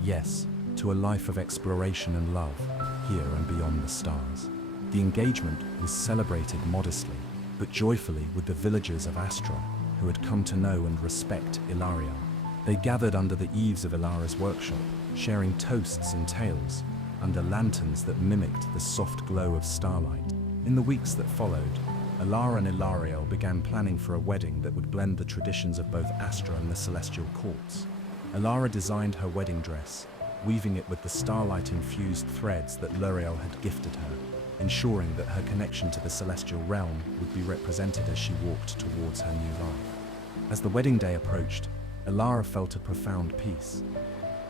"Yes, to a life of exploration and love, here and beyond the stars." The engagement was celebrated modestly, but joyfully with the villagers of Astra, who had come to know and respect Ilariel. They gathered under the eaves of Ilara's workshop, sharing toasts and tales, under lanterns that mimicked the soft glow of starlight. In the weeks that followed, Ilara and Ilariel began planning for a wedding that would blend the traditions of both Astra and the celestial courts. Ilara designed her wedding dress, weaving it with the starlight-infused threads that Luriel had gifted her, ensuring that her connection to the celestial realm would be represented as she walked towards her new life. As the wedding day approached, Ilara felt a profound peace.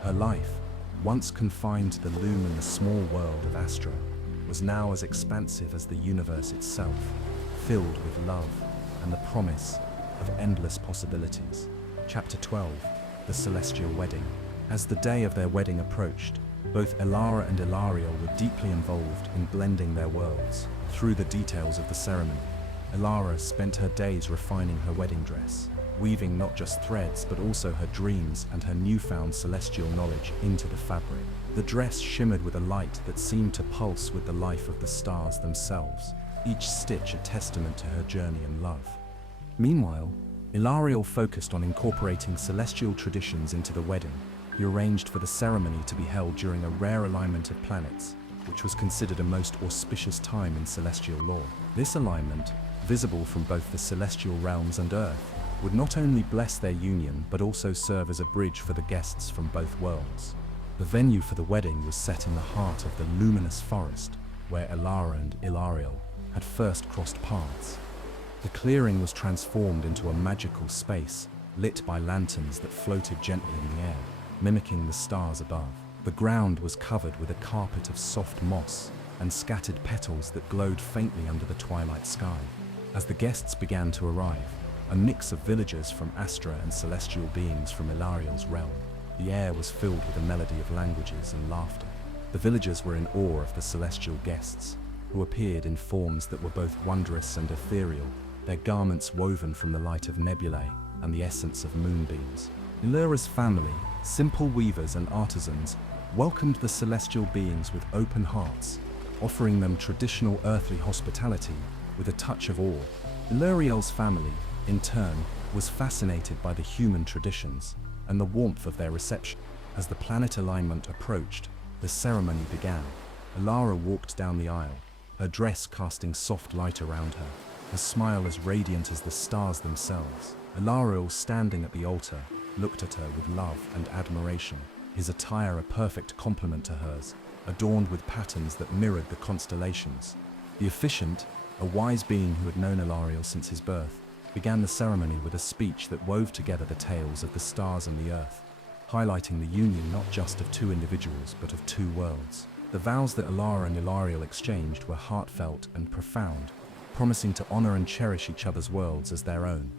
Her life, once confined to the loom and the small world of Astra, was now as expansive as the universe itself, filled with love and the promise of endless possibilities. Chapter 12, The Celestial Wedding. As the day of their wedding approached, both Ilara and Ilariel were deeply involved in blending their worlds. Through the details of the ceremony, Ilara spent her days refining her wedding dress, weaving not just threads but also her dreams and her newfound celestial knowledge into the fabric. The dress shimmered with a light that seemed to pulse with the life of the stars themselves, each stitch a testament to her journey and love. Meanwhile, Ilariel focused on incorporating celestial traditions into the wedding. He arranged for the ceremony to be held during a rare alignment of planets, which was considered a most auspicious time in celestial lore. This alignment, visible from both the celestial realms and Earth, would not only bless their union but also serve as a bridge for the guests from both worlds. The venue for the wedding was set in the heart of the luminous forest, where Ilara and Ilariel had first crossed paths. The clearing was transformed into a magical space, lit by lanterns that floated gently in the air, mimicking the stars above. The ground was covered with a carpet of soft moss and scattered petals that glowed faintly under the twilight sky. As the guests began to arrive, a mix of villagers from Astra and celestial beings from Ilariel's realm, the air was filled with a melody of languages and laughter. The villagers were in awe of the celestial guests, who appeared in forms that were both wondrous and ethereal, their garments woven from the light of nebulae and the essence of moonbeams. Ilira's family, simple weavers and artisans, welcomed the celestial beings with open hearts, offering them traditional earthly hospitality with a touch of awe. Ilariel's family, in turn, was fascinated by the human traditions and the warmth of their reception. As the planet alignment approached, the ceremony began. Ilara walked down the aisle, her dress casting soft light around her, her smile as radiant as the stars themselves. Ilariel, standing at the altar, looked at her with love and admiration, his attire a perfect complement to hers, adorned with patterns that mirrored the constellations. The officiant, a wise being who had known Ilariel since his birth, began the ceremony with a speech that wove together the tales of the stars and the earth, highlighting the union not just of two individuals but of two worlds. The vows that Ilara and Ilariel exchanged were heartfelt and profound, promising to honor and cherish each other's worlds as their own.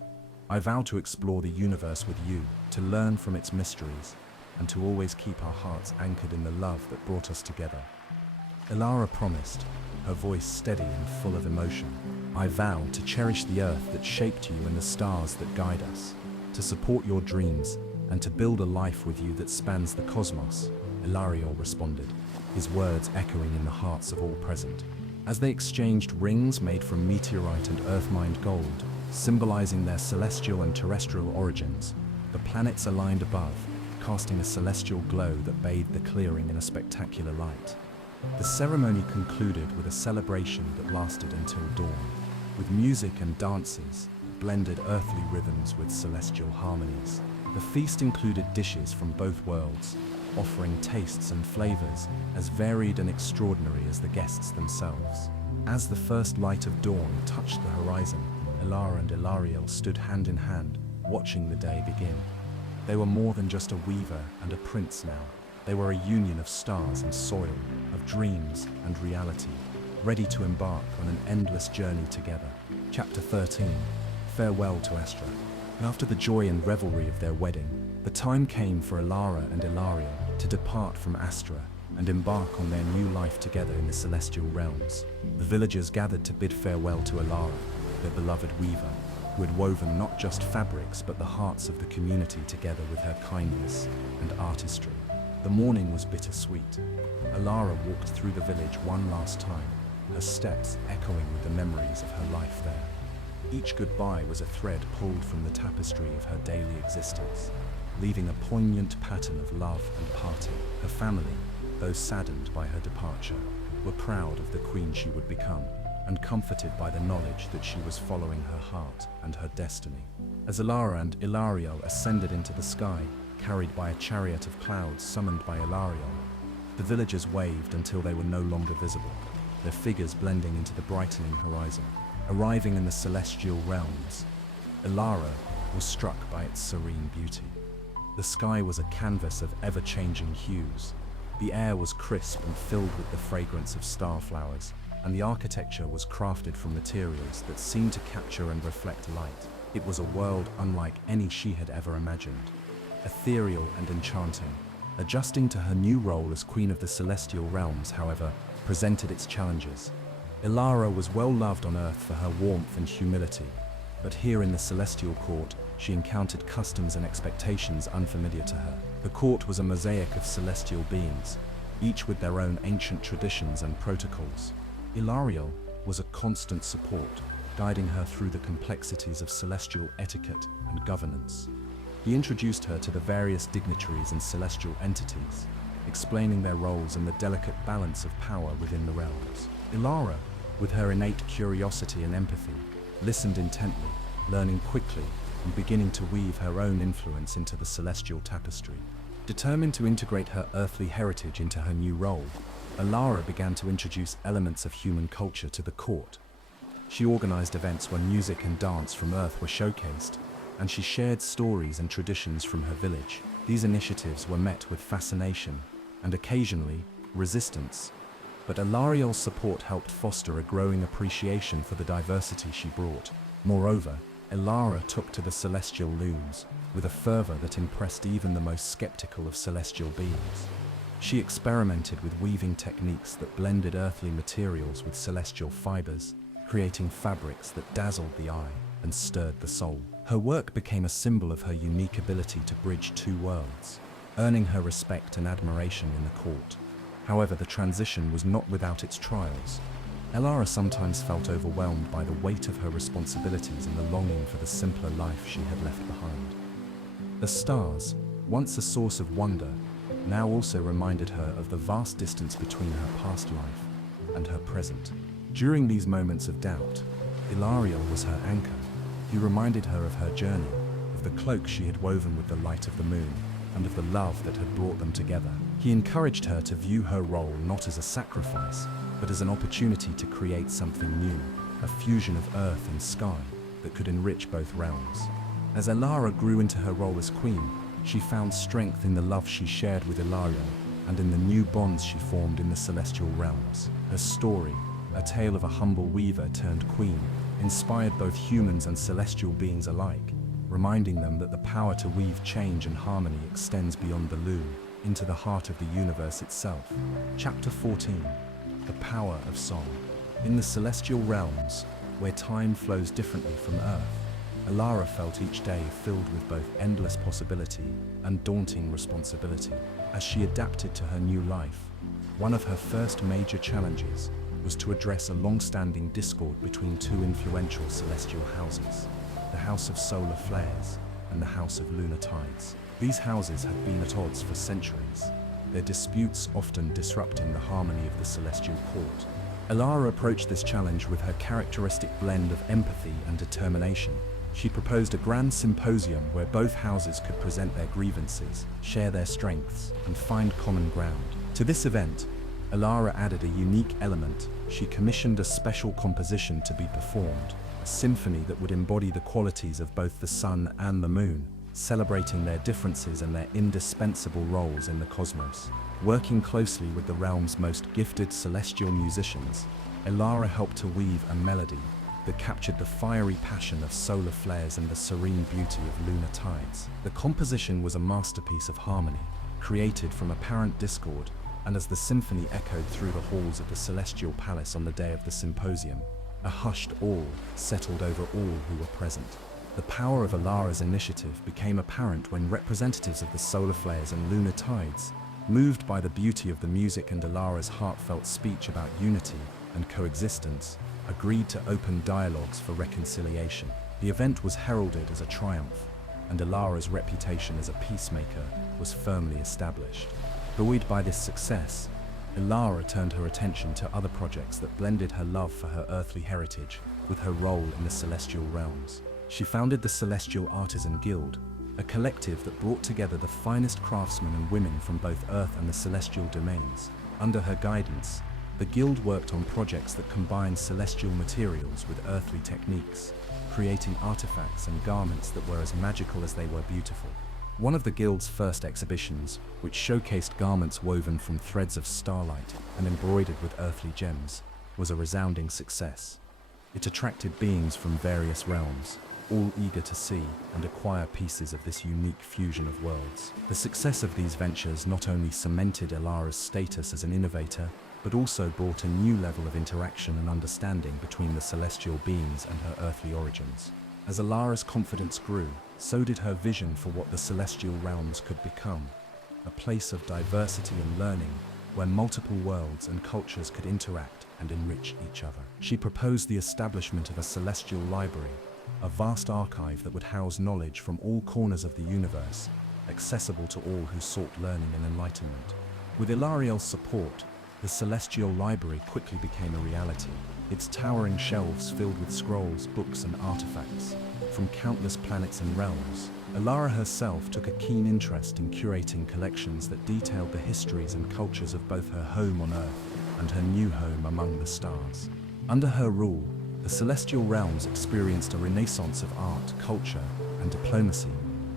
"I vow to explore the universe with you, to learn from its mysteries, and to always keep our hearts anchored in the love that brought us together," Ilara promised, her voice steady and full of emotion. "I vow to cherish the earth that shaped you and the stars that guide us, to support your dreams, and to build a life with you that spans the cosmos," Ilariel responded, his words echoing in the hearts of all present. As they exchanged rings made from meteorite and earth-mined gold, symbolizing their celestial and terrestrial origins, the planets aligned above, casting a celestial glow that bathed the clearing in a spectacular light. The ceremony concluded with a celebration that lasted until dawn, with music and dances that blended earthly rhythms with celestial harmonies. The feast included dishes from both worlds, offering tastes and flavors as varied and extraordinary as the guests themselves. As the first light of dawn touched the horizon, Ilara and Ilariel stood hand in hand, watching the day begin. They were more than just a weaver and a prince now. They were a union of stars and soil, of dreams and reality, ready to embark on an endless journey together. Chapter 13. Farewell to Astra. After the joy and revelry of their wedding, the time came for Alara and Ilariel to depart from Astra and embark on their new life together in the celestial realms. The villagers gathered to bid farewell to Alara, their beloved weaver, who had woven not just fabrics but the hearts of the community together with her kindness and artistry. The morning was bittersweet. Alara walked through the village one last time, her steps echoing with the memories of her life there. Each goodbye was a thread pulled from the tapestry of her daily existence, leaving a poignant pattern of love and parting. Her family, though saddened by her departure, were proud of the queen she would become, and comforted by the knowledge that she was following her heart and her destiny. As Alara and Ilariel ascended into the sky, carried by a chariot of clouds summoned by Ilariel, the villagers waved until they were no longer visible, their figures blending into the brightening horizon. Arriving in the celestial realms, Alara was struck by its serene beauty. The sky was a canvas of ever-changing hues. The air was crisp and filled with the fragrance of starflowers, and the architecture was crafted from materials that seemed to capture and reflect light. It was a world unlike any she had ever imagined, ethereal and enchanting. Adjusting to her new role as Queen of the Celestial Realms, however, presented its challenges. Alara was well loved on Earth for her warmth and humility, but here in the Celestial Court, she encountered customs and expectations unfamiliar to her. The court was a mosaic of celestial beings, each with their own ancient traditions and protocols. Ilariel was a constant support, guiding her through the complexities of celestial etiquette and governance. He introduced her to the various dignitaries and celestial entities, explaining their roles and the delicate balance of power within the realms. Ilara, with her innate curiosity and empathy, listened intently, learning quickly and beginning to weave her own influence into the celestial tapestry. Determined to integrate her earthly heritage into her new role, Alara began to introduce elements of human culture to the court. She organized events where music and dance from Earth were showcased, and she shared stories and traditions from her village. These initiatives were met with fascination and occasionally resistance, but Ilariel's support helped foster a growing appreciation for the diversity she brought. Moreover, Alara took to the celestial looms with a fervor that impressed even the most skeptical of celestial beings. She experimented with weaving techniques that blended earthly materials with celestial fibers, creating fabrics that dazzled the eye and stirred the soul. Her work became a symbol of her unique ability to bridge two worlds, earning her respect and admiration in the court. However, the transition was not without its trials. Alara sometimes felt overwhelmed by the weight of her responsibilities and the longing for the simpler life she had left behind. The stars, once a source of wonder, now also reminded her of the vast distance between her past life and her present. During these moments of doubt, Ilariel was her anchor. He reminded her of her journey, of the cloak she had woven with the light of the moon, and of the love that had brought them together. He encouraged her to view her role not as a sacrifice, but as an opportunity to create something new, a fusion of earth and sky that could enrich both realms. As Alara grew into her role as queen, she found strength in the love she shared with Ilariel and in the new bonds she formed in the celestial realms. Her story, a tale of a humble weaver turned queen, inspired both humans and celestial beings alike, reminding them that the power to weave change and harmony extends beyond the loom into the heart of the universe itself. Chapter 14. The Power of Song. In the celestial realms, where time flows differently from Earth, Alara felt each day filled with both endless possibility and daunting responsibility. As she adapted to her new life, one of her first major challenges was to address a long-standing discord between two influential celestial houses, the House of Solar Flares and the House of Lunar Tides. These houses had been at odds for centuries, their disputes often disrupting the harmony of the celestial court. Alara approached this challenge with her characteristic blend of empathy and determination. She proposed a grand symposium where both houses could present their grievances, share their strengths, and find common ground. To this event, Alara added a unique element. She commissioned a special composition to be performed, a symphony that would embody the qualities of both the sun and the moon, celebrating their differences and their indispensable roles in the cosmos. Working closely with the realm's most gifted celestial musicians, Elara helped to weave a melody that captured the fiery passion of solar flares and the serene beauty of lunar tides. The composition was a masterpiece of harmony, created from apparent discord, and as the symphony echoed through the halls of the celestial palace on the day of the symposium, a hushed awe settled over all who were present. The power of Elara's initiative became apparent when representatives of the solar flares and lunar tides, moved by the beauty of the music and Elara's heartfelt speech about unity and coexistence, agreed to open dialogues for reconciliation. The event was heralded as a triumph, and Elara's reputation as a peacemaker was firmly established. Buoyed by this success, Elara turned her attention to other projects that blended her love for her earthly heritage with her role in the celestial realms. She founded the Celestial Artisan Guild, a collective that brought together the finest craftsmen and women from both Earth and the celestial domains. Under her guidance, the guild worked on projects that combined celestial materials with earthly techniques, creating artifacts and garments that were as magical as they were beautiful. One of the guild's first exhibitions, which showcased garments woven from threads of starlight and embroidered with earthly gems, was a resounding success. It attracted beings from various realms, all eager to see and acquire pieces of this unique fusion of worlds. The success of these ventures not only cemented Elara's status as an innovator, but also brought a new level of interaction and understanding between the celestial beings and her earthly origins. As Elara's confidence grew, so did her vision for what the celestial realms could become, a place of diversity and learning where multiple worlds and cultures could interact and enrich each other. She proposed the establishment of a celestial library, a vast archive that would house knowledge from all corners of the universe, accessible to all who sought learning and enlightenment. With Ilariel's support, the Celestial Library quickly became a reality, its towering shelves filled with scrolls, books, and artifacts from countless planets and realms. Elara herself took a keen interest in curating collections that detailed the histories and cultures of both her home on Earth and her new home among the stars. Under her rule, the celestial realms experienced a renaissance of art, culture, and diplomacy,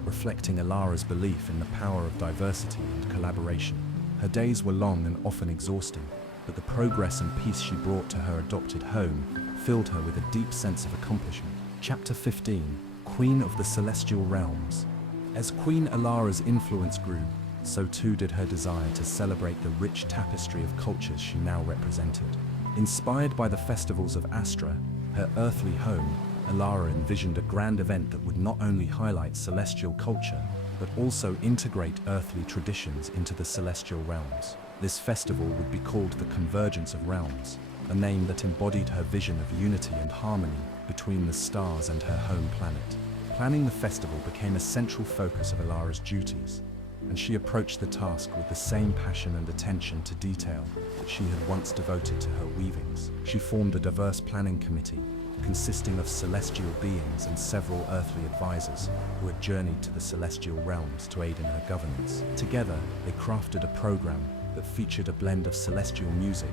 reflecting Elara's belief in the power of diversity and collaboration. Her days were long and often exhausting, but the progress and peace she brought to her adopted home filled her with a deep sense of accomplishment. Chapter 15: Queen of the Celestial Realms. As Queen Elara's influence grew, so too did her desire to celebrate the rich tapestry of cultures she now represented. Inspired by the festivals of Astra, her earthly home, Elara envisioned a grand event that would not only highlight celestial culture, but also integrate earthly traditions into the celestial realms. This festival would be called the Convergence of Realms, a name that embodied her vision of unity and harmony between the stars and her home planet. Planning the festival became a central focus of Elara's duties, and she approached the task with the same passion and attention to detail that she had once devoted to her weavings. She formed a diverse planning committee, consisting of celestial beings and several earthly advisors who had journeyed to the celestial realms to aid in her governance. Together, they crafted a program that featured a blend of celestial music,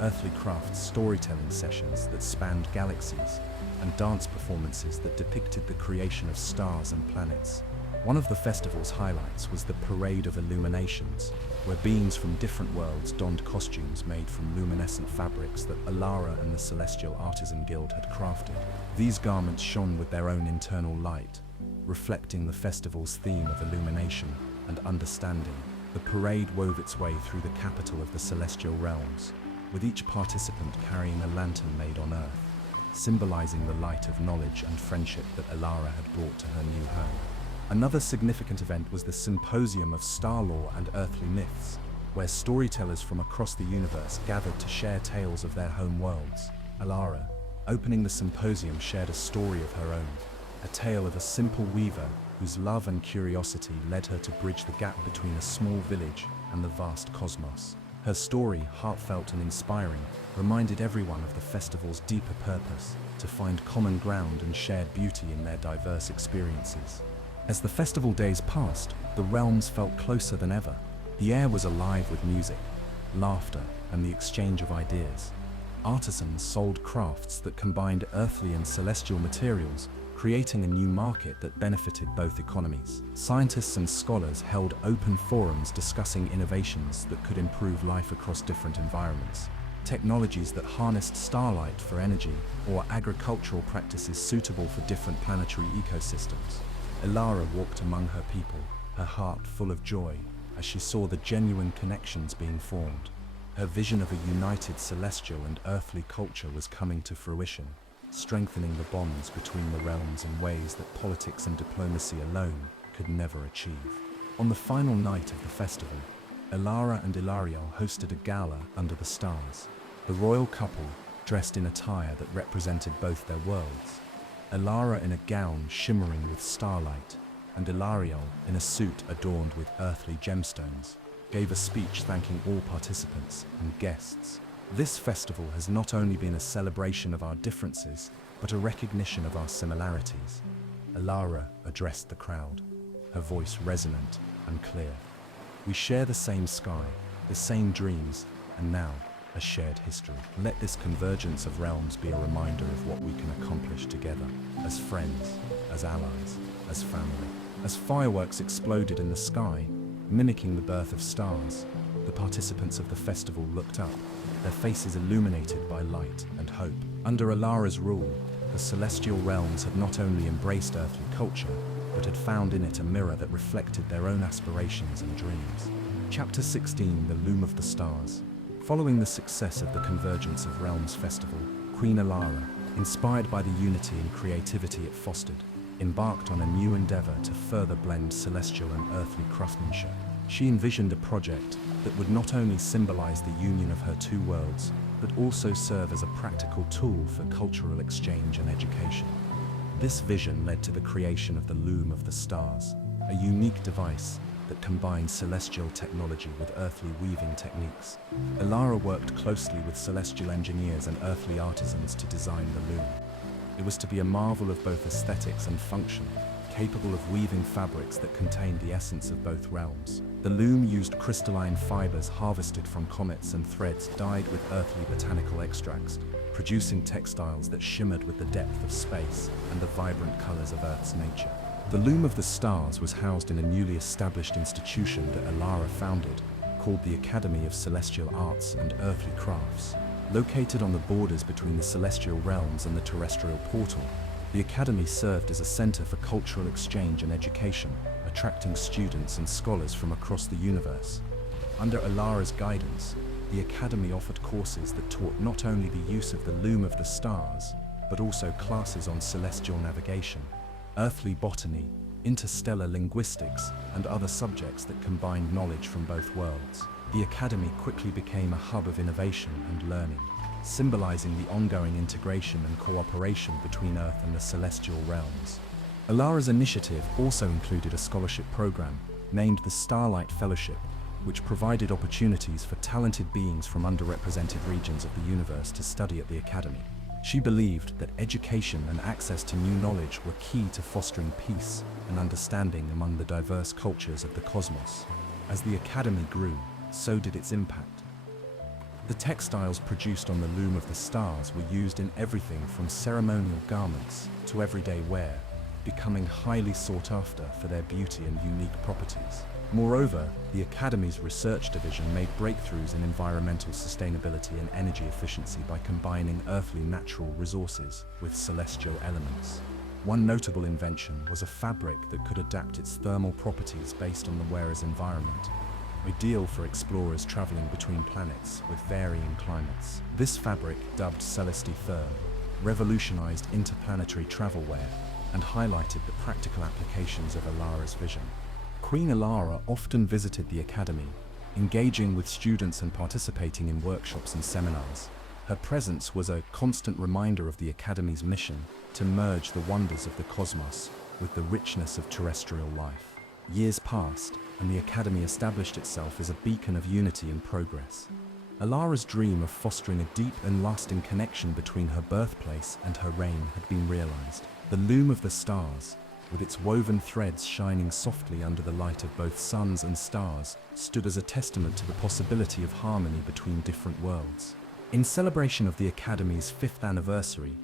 earthly crafts, storytelling sessions that spanned galaxies, and dance performances that depicted the creation of stars and planets. One of the festival's highlights was the Parade of Illuminations, where beings from different worlds donned costumes made from luminescent fabrics that Elara and the Celestial Artisan Guild had crafted. These garments shone with their own internal light, reflecting the festival's theme of illumination and understanding. The parade wove its way through the capital of the Celestial Realms, with each participant carrying a lantern made on Earth, symbolizing the light of knowledge and friendship that Elara had brought to her new home. Another significant event was the Symposium of Star Lore and Earthly Myths, where storytellers from across the universe gathered to share tales of their home worlds. Elara, opening the symposium, shared a story of her own, a tale of a simple weaver whose love and curiosity led her to bridge the gap between a small village and the vast cosmos. Her story, heartfelt and inspiring, reminded everyone of the festival's deeper purpose, to find common ground and shared beauty in their diverse experiences. As the festival days passed, the realms felt closer than ever. The air was alive with music, laughter, and the exchange of ideas. Artisans sold crafts that combined earthly and celestial materials, creating a new market that benefited both economies. Scientists and scholars held open forums discussing innovations that could improve life across different environments. Technologies that harnessed starlight for energy, or agricultural practices suitable for different planetary ecosystems. Elara walked among her people, her heart full of joy, as she saw the genuine connections being formed. Her vision of a united celestial and earthly culture was coming to fruition, strengthening the bonds between the realms in ways that politics and diplomacy alone could never achieve. On the final night of the festival, Elara and Ilariel hosted a gala under the stars. The royal couple, dressed in attire that represented both their worlds, Elara in a gown shimmering with starlight, and Ilariel in a suit adorned with earthly gemstones, gave a speech thanking all participants and guests. This festival has not only been a celebration of our differences, but a recognition of our similarities. Elara addressed the crowd, her voice resonant and clear. We share the same sky, the same dreams, and now, a shared history. Let this convergence of realms be a reminder of what we can accomplish together, as friends, as allies, as family. As fireworks exploded in the sky, mimicking the birth of stars, the participants of the festival looked up, their faces illuminated by light and hope. Under Elara's rule, the celestial realms had not only embraced earthly culture, but had found in it a mirror that reflected their own aspirations and dreams. Chapter 16, The Loom of the Stars. Following the success of the Convergence of Realms Festival, Queen Elara, inspired by the unity and creativity it fostered, embarked on a new endeavor to further blend celestial and earthly craftsmanship. She envisioned a project that would not only symbolize the union of her two worlds, but also serve as a practical tool for cultural exchange and education. This vision led to the creation of the Loom of the Stars, a unique device that combined celestial technology with earthly weaving techniques. Elara worked closely with celestial engineers and earthly artisans to design the loom. It was to be a marvel of both aesthetics and function, capable of weaving fabrics that contained the essence of both realms. The loom used crystalline fibers harvested from comets and threads dyed with earthly botanical extracts, producing textiles that shimmered with the depth of space and the vibrant colors of Earth's nature. The Loom of the Stars was housed in a newly established institution that Elara founded, called the Academy of Celestial Arts and Earthly Crafts. Located on the borders between the celestial realms and the terrestrial portal, the Academy served as a center for cultural exchange and education, attracting students and scholars from across the universe. Under Elara's guidance, the Academy offered courses that taught not only the use of the Loom of the Stars, but also classes on celestial navigation, earthly botany, interstellar linguistics, and other subjects that combined knowledge from both worlds. The Academy quickly became a hub of innovation and learning, symbolizing the ongoing integration and cooperation between Earth and the celestial realms. Elara's initiative also included a scholarship program named the Starlight Fellowship, which provided opportunities for talented beings from underrepresented regions of the universe to study at the Academy. She believed that education and access to new knowledge were key to fostering peace and understanding among the diverse cultures of the cosmos. As the Academy grew, so did its impact. The textiles produced on the Loom of the Stars were used in everything from ceremonial garments to everyday wear, becoming highly sought after for their beauty and unique properties. Moreover, the Academy's research division made breakthroughs in environmental sustainability and energy efficiency by combining earthly natural resources with celestial elements. One notable invention was a fabric that could adapt its thermal properties based on the wearer's environment, ideal for explorers traveling between planets with varying climates. This fabric, dubbed Celesti Therm, revolutionized interplanetary travel wear and highlighted the practical applications of Elara's vision. Queen Elara often visited the Academy, engaging with students and participating in workshops and seminars. Her presence was a constant reminder of the Academy's mission to merge the wonders of the cosmos with the richness of terrestrial life. Years passed, and the Academy established itself as a beacon of unity and progress. Elara's dream of fostering a deep and lasting connection between her birthplace and her reign had been realized. The Loom of the Stars, with its woven threads shining softly under the light of both suns and stars, stood as a testament to the possibility of harmony between different worlds. In celebration of the Academy's 5th anniversary,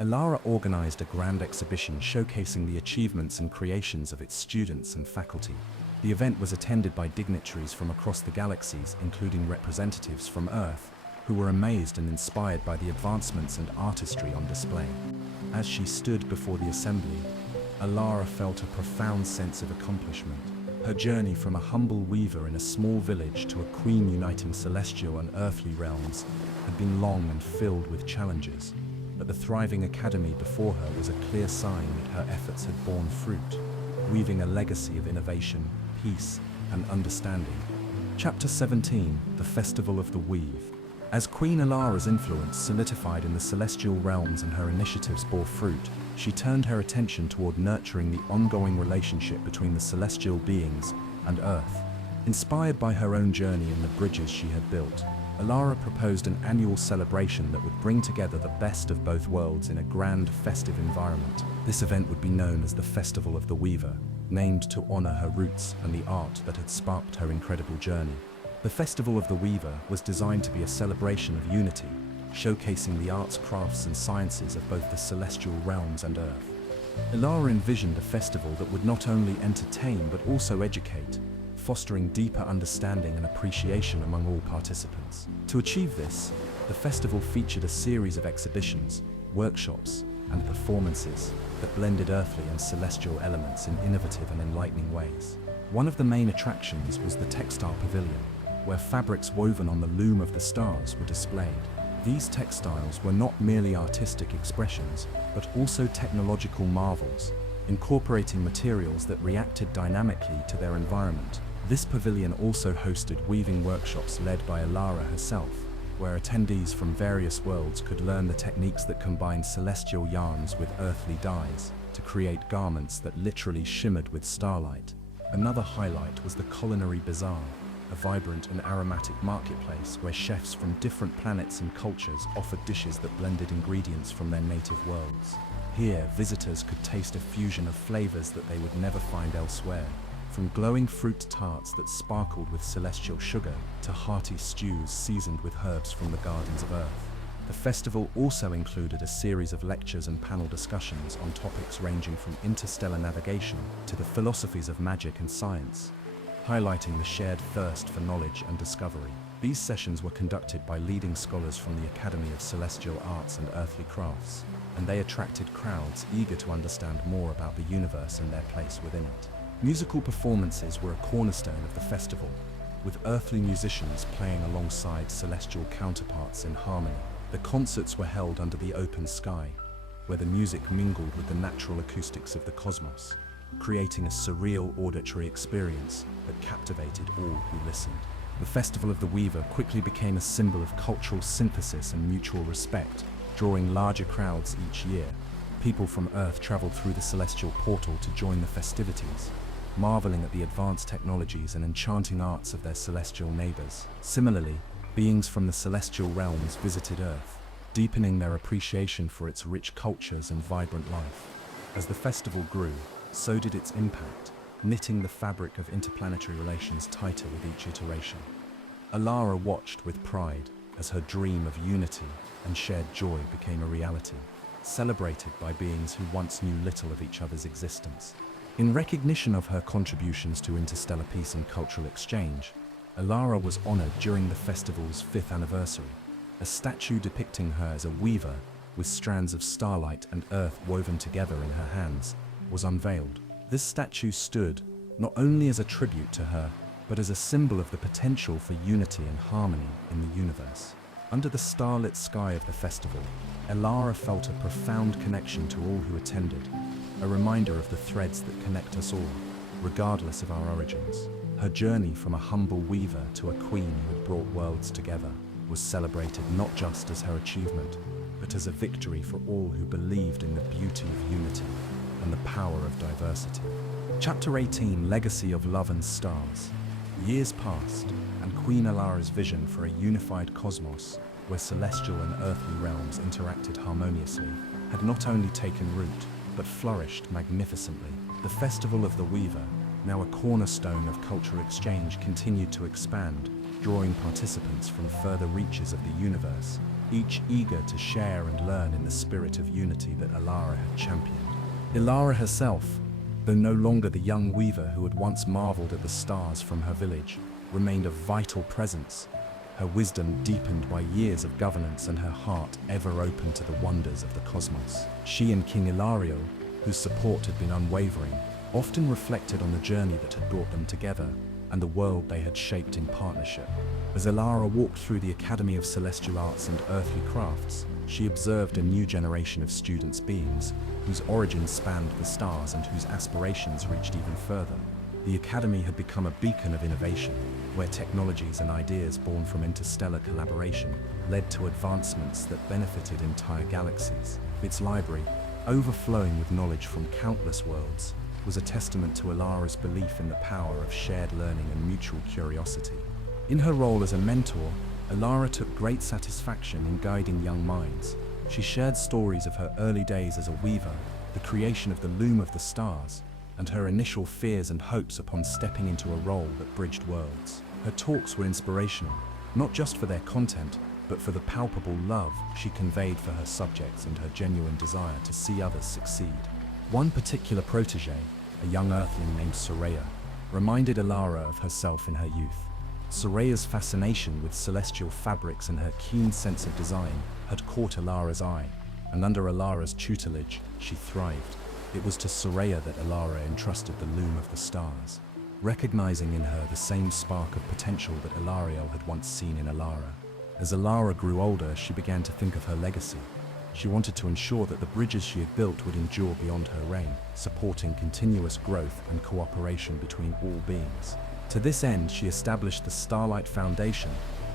Elara organized a grand exhibition showcasing the achievements and creations of its students and faculty. The event was attended by dignitaries from across the galaxies, including representatives from Earth, who were amazed and inspired by the advancements and artistry on display. As she stood before the assembly, Elara felt a profound sense of accomplishment. Her journey from a humble weaver in a small village to a queen uniting celestial and earthly realms had been long and filled with challenges, but the thriving academy before her was a clear sign that her efforts had borne fruit, weaving a legacy of innovation, peace, and understanding. Chapter 17: The Festival of the Weave. As Queen Elara's influence solidified in the celestial realms and her initiatives bore fruit, she turned her attention toward nurturing the ongoing relationship between the celestial beings and Earth. Inspired by her own journey and the bridges she had built, Elara proposed an annual celebration that would bring together the best of both worlds in a grand, festive environment. This event would be known as the Festival of the Weaver, named to honor her roots and the art that had sparked her incredible journey. The Festival of the Weaver was designed to be a celebration of unity, showcasing the arts, crafts, and sciences of both the celestial realms and Earth. Elara envisioned a festival that would not only entertain but also educate, fostering deeper understanding and appreciation among all participants. To achieve this, the festival featured a series of exhibitions, workshops, and performances that blended earthly and celestial elements in innovative and enlightening ways. One of the main attractions was the Textile Pavilion, where fabrics woven on the loom of the stars were displayed. These textiles were not merely artistic expressions, but also technological marvels, incorporating materials that reacted dynamically to their environment. This pavilion also hosted weaving workshops led by Elara herself, where attendees from various worlds could learn the techniques that combined celestial yarns with earthly dyes to create garments that literally shimmered with starlight. Another highlight was the Culinary Bazaar, a vibrant and aromatic marketplace where chefs from different planets and cultures offered dishes that blended ingredients from their native worlds. Here, visitors could taste a fusion of flavors that they would never find elsewhere, from glowing fruit tarts that sparkled with celestial sugar to hearty stews seasoned with herbs from the gardens of Earth. The festival also included a series of lectures and panel discussions on topics ranging from interstellar navigation to the philosophies of magic and science, highlighting the shared thirst for knowledge and discovery. These sessions were conducted by leading scholars from the Academy of Celestial Arts and Earthly Crafts, and they attracted crowds eager to understand more about the universe and their place within it. Musical performances were a cornerstone of the festival, with earthly musicians playing alongside celestial counterparts in harmony. The concerts were held under the open sky, where the music mingled with the natural acoustics of the cosmos, creating a surreal auditory experience that captivated all who listened. The Festival of the Weaver quickly became a symbol of cultural synthesis and mutual respect, drawing larger crowds each year. People from Earth traveled through the celestial portal to join the festivities, marveling at the advanced technologies and enchanting arts of their celestial neighbors. Similarly, beings from the celestial realms visited Earth, deepening their appreciation for its rich cultures and vibrant life. As the festival grew, so did its impact, knitting the fabric of interplanetary relations tighter with each iteration. Elara watched with pride as her dream of unity and shared joy became a reality, celebrated by beings who once knew little of each other's existence. In recognition of her contributions to interstellar peace and cultural exchange, Elara was honored during the festival's 5th anniversary. A statue depicting her as a weaver, with strands of starlight and earth woven together in her hands, was unveiled. This statue stood not only as a tribute to her, but as a symbol of the potential for unity and harmony in the universe. Under the starlit sky of the festival, Elara felt a profound connection to all who attended, a reminder of the threads that connect us all, regardless of our origins. Her journey from a humble weaver to a queen who had brought worlds together was celebrated not just as her achievement, but as a victory for all who believed in the beauty of unity and the power of diversity. Chapter 18: Legacy of Love and Stars. Years passed, and Queen Elara's vision for a unified cosmos, where celestial and earthly realms interacted harmoniously, had not only taken root, but flourished magnificently. The Festival of the Weaver, now a cornerstone of cultural exchange, continued to expand, drawing participants from further reaches of the universe. each eager to share and learn in the spirit of unity that Alara had championed. Alara herself, though no longer the young weaver who had once marveled at the stars from her village, remained a vital presence, her wisdom deepened by years of governance and her heart ever open to the wonders of the cosmos. She and King Ilario, whose support had been unwavering, often reflected on the journey that had brought them together and the world they had shaped in partnership. As Alara walked through the Academy of Celestial Arts and Earthly Crafts, she observed a new generation of students' beings whose origins spanned the stars and whose aspirations reached even further. The Academy had become a beacon of innovation, where technologies and ideas born from interstellar collaboration led to advancements that benefited entire galaxies. Its library, overflowing with knowledge from countless worlds, was a testament to Alara's belief in the power of shared learning and mutual curiosity. In her role as a mentor, Alara took great satisfaction in guiding young minds. She shared stories of her early days as a weaver, the creation of the loom of the stars, and her initial fears and hopes upon stepping into a role that bridged worlds. Her talks were inspirational, not just for their content, but for the palpable love she conveyed for her subjects and her genuine desire to see others succeed. One particular protege, a young earthling named Soraya, reminded Alara of herself in her youth. Soraya's fascination with celestial fabrics and her keen sense of design had caught Alara's eye, and under Alara's tutelage, she thrived. It was to Soraya that Alara entrusted the loom of the stars, recognizing in her the same spark of potential that Ilario had once seen in Alara. As Alara grew older, she began to think of her legacy. She wanted to ensure that the bridges she had built would endure beyond her reign, supporting continuous growth and cooperation between all beings. To this end, she established the Starlight Foundation,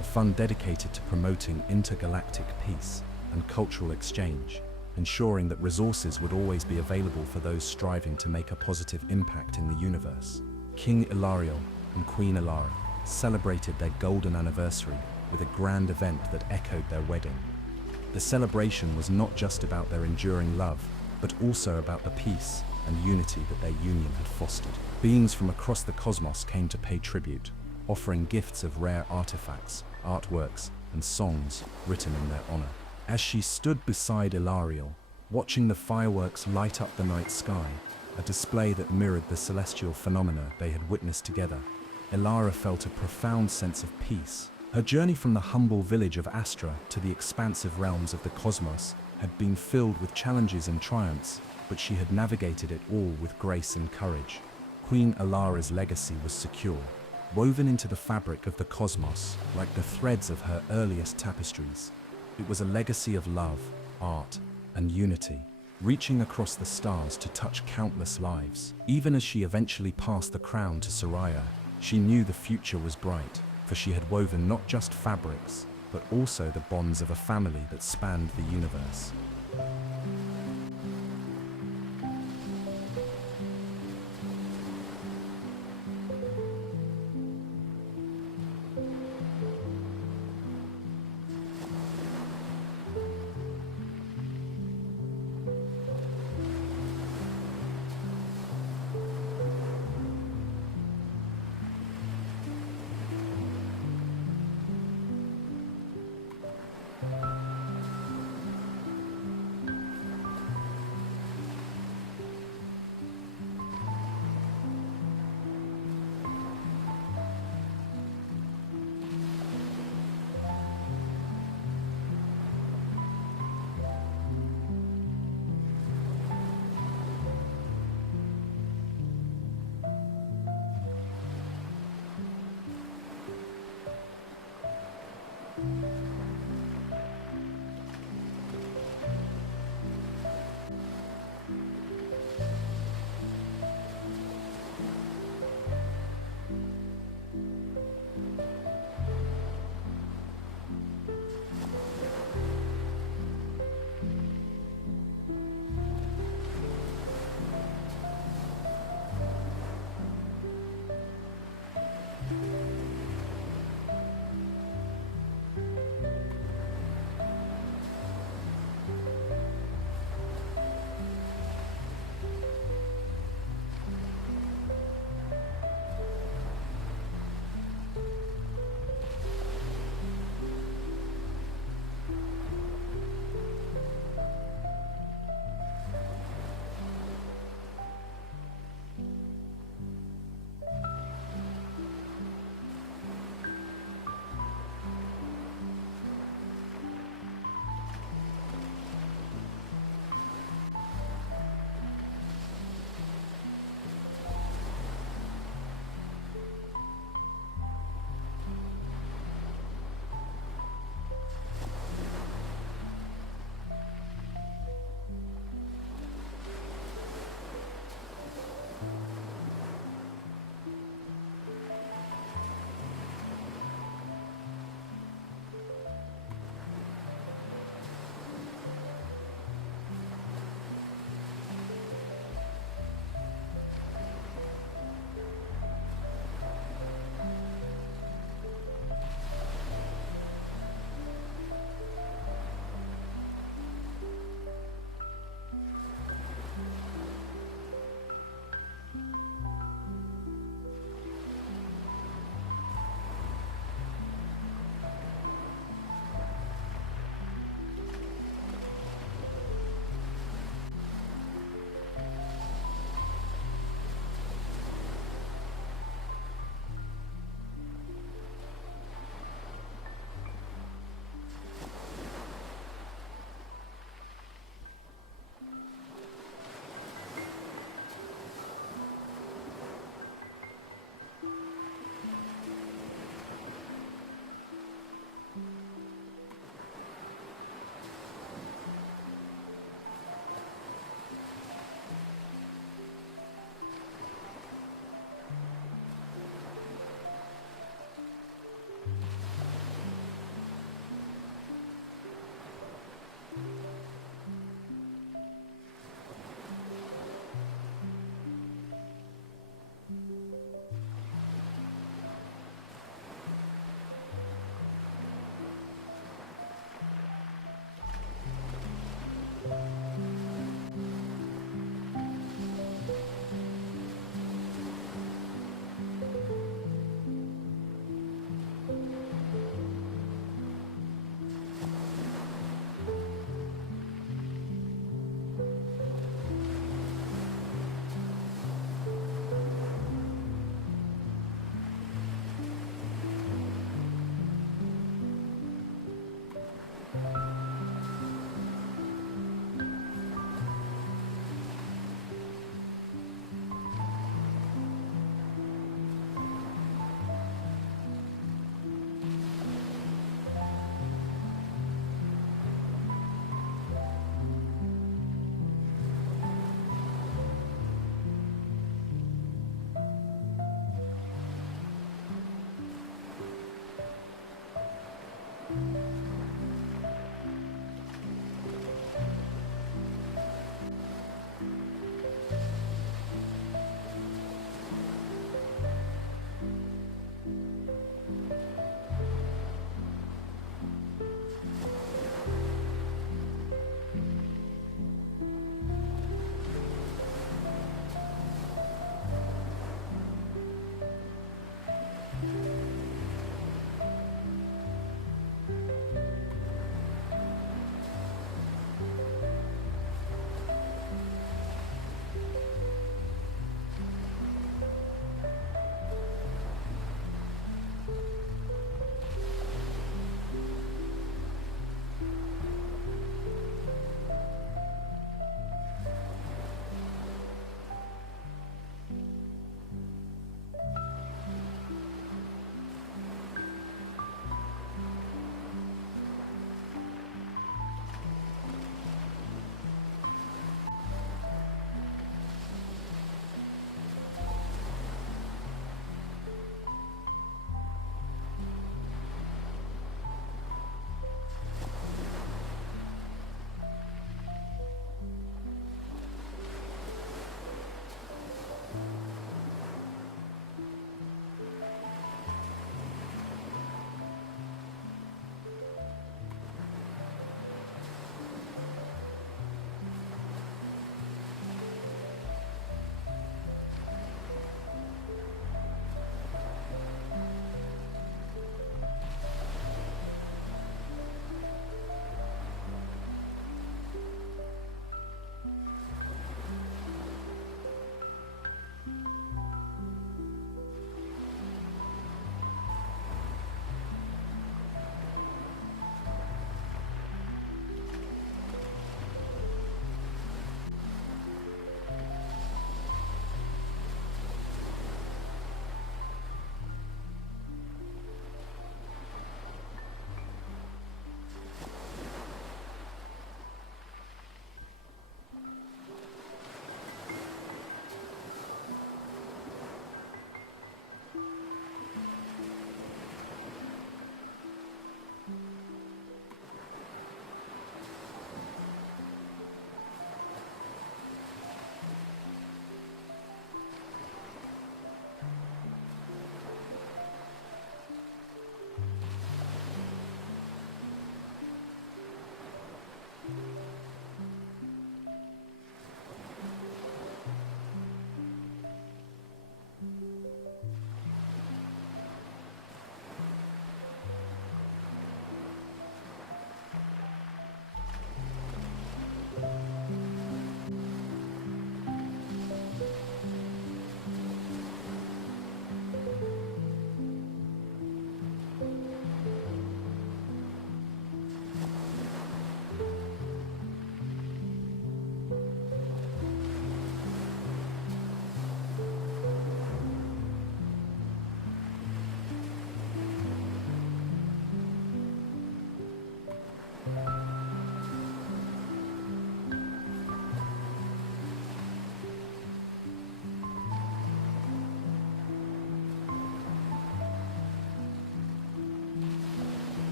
a fund dedicated to promoting intergalactic peace and cultural exchange, ensuring that resources would always be available for those striving to make a positive impact in the universe. King Ilario and Queen Alara celebrated their golden anniversary with a grand event that echoed their wedding. The celebration was not just about their enduring love, but also about the peace and unity that their union had fostered. Beings from across the cosmos came to pay tribute, offering gifts of rare artifacts, artworks, and songs written in their honor. As she stood beside Ilario, watching the fireworks light up the night sky, a display that mirrored the celestial phenomena they had witnessed together, Ilara felt a profound sense of peace. Her journey from the humble village of Astra to the expansive realms of the cosmos had been filled with challenges and triumphs, but she had navigated it all with grace and courage. Queen Alara's legacy was secure, woven into the fabric of the cosmos like the threads of her earliest tapestries. It was a legacy of love, art, and unity, reaching across the stars to touch countless lives. Even as she eventually passed the crown to Soraya, she knew the future was bright, for she had woven not just fabrics, but also the bonds of a family that spanned the universe.